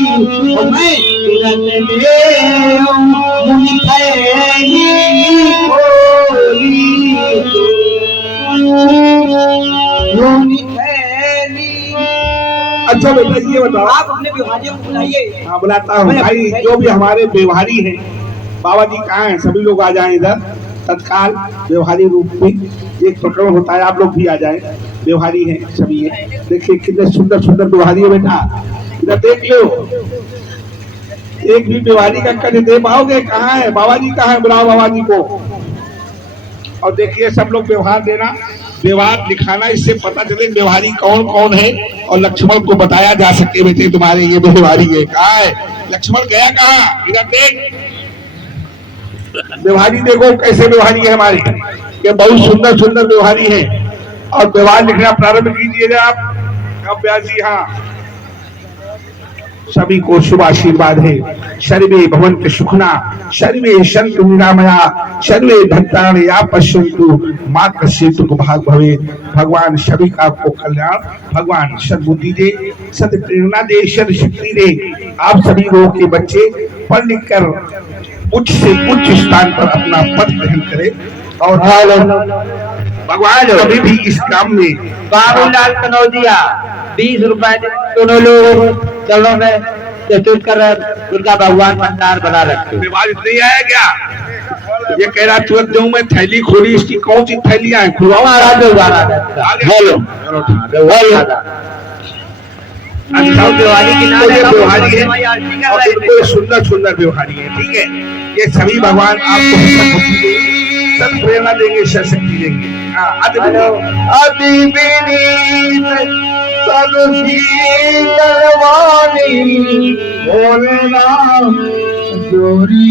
मैं तुरंत ले मुनि खैनी खोली। अच्छा बेटा ये बताओ, आप अपने व्यवहारियों को बुलाइए। हाँ बुलाता हूँ भाई, जो भी हमारे व्यवहारी हैं, बाबा जी कहाँ हैं, सभी लोग आ जाएं इधर तत्काल। व्यवहारी रूप में एक प्रकरण होता है, आप लोग भी आ जाएं, व्यवहारी हैं सभी हैं। देखिए कितने सुंदर सुंदर व्यवहारी है बेटा, इधर देख लो। एक भी व्यवहारी का कर्ज दे पाओगे? कहाँ है बाबा जी, कहाँ है? बुलाओ बाबा जी को। और देखिए सब लोग व्यवहार देना, व्यवहार दिखाना, इससे पता चले व्यवहारी कौन कौन है और लक्ष्मण को बताया जा सके बेटे तुम्हारे ये व्यवहारी है। कहाँ है लक्ष्मण, गया कहाँ? इधर देख, व्यवहारी देखो कैसे व्यवहारी है हमारे, ये बहुत सुंदर सुंदर व्यवहारी है। और व्यवहार लिखना प्रारंभ कीजिए आप व्यास जी। हाँ सभी को शुभ आशीर्वाद है। सर्वे भवन्तु सुखिना, सर्वे सन्तु निरामया, सर्वे भद्राणि या पश्यन्तु मा कस्यचित् दुर्भाग् भवेत्। भगवान सभी का आपको कल्याण, भगवान सद्बुद्धि दे, सद प्रेरणा दे, सद शक्ति दे। आप सभी लोगों के बच्चे पढ़ लिख कर उच्च से उच्च स्थान पर अपना पद ग्रहण करें। और भगवान कभी भी इस काम में बाबूलाल कनौजिया 20 रुपए दोनों लोग चलो में प्रस्तुत कर उनका भगवान भंडार बना रखे। विवाद नहीं आया क्या? ये कह रहा तुरंत दूं मैं, थैली खोली, इसकी कौन सी थैलियां हैं? खुलवाओ। हेलो व्यवहारी है, सुंदर सुंदर व्यवहारी है, ठीक है। ये सभी भगवान आपको सब प्रेरणा देंगे, शक्ति देंगे। बोले राम जोरी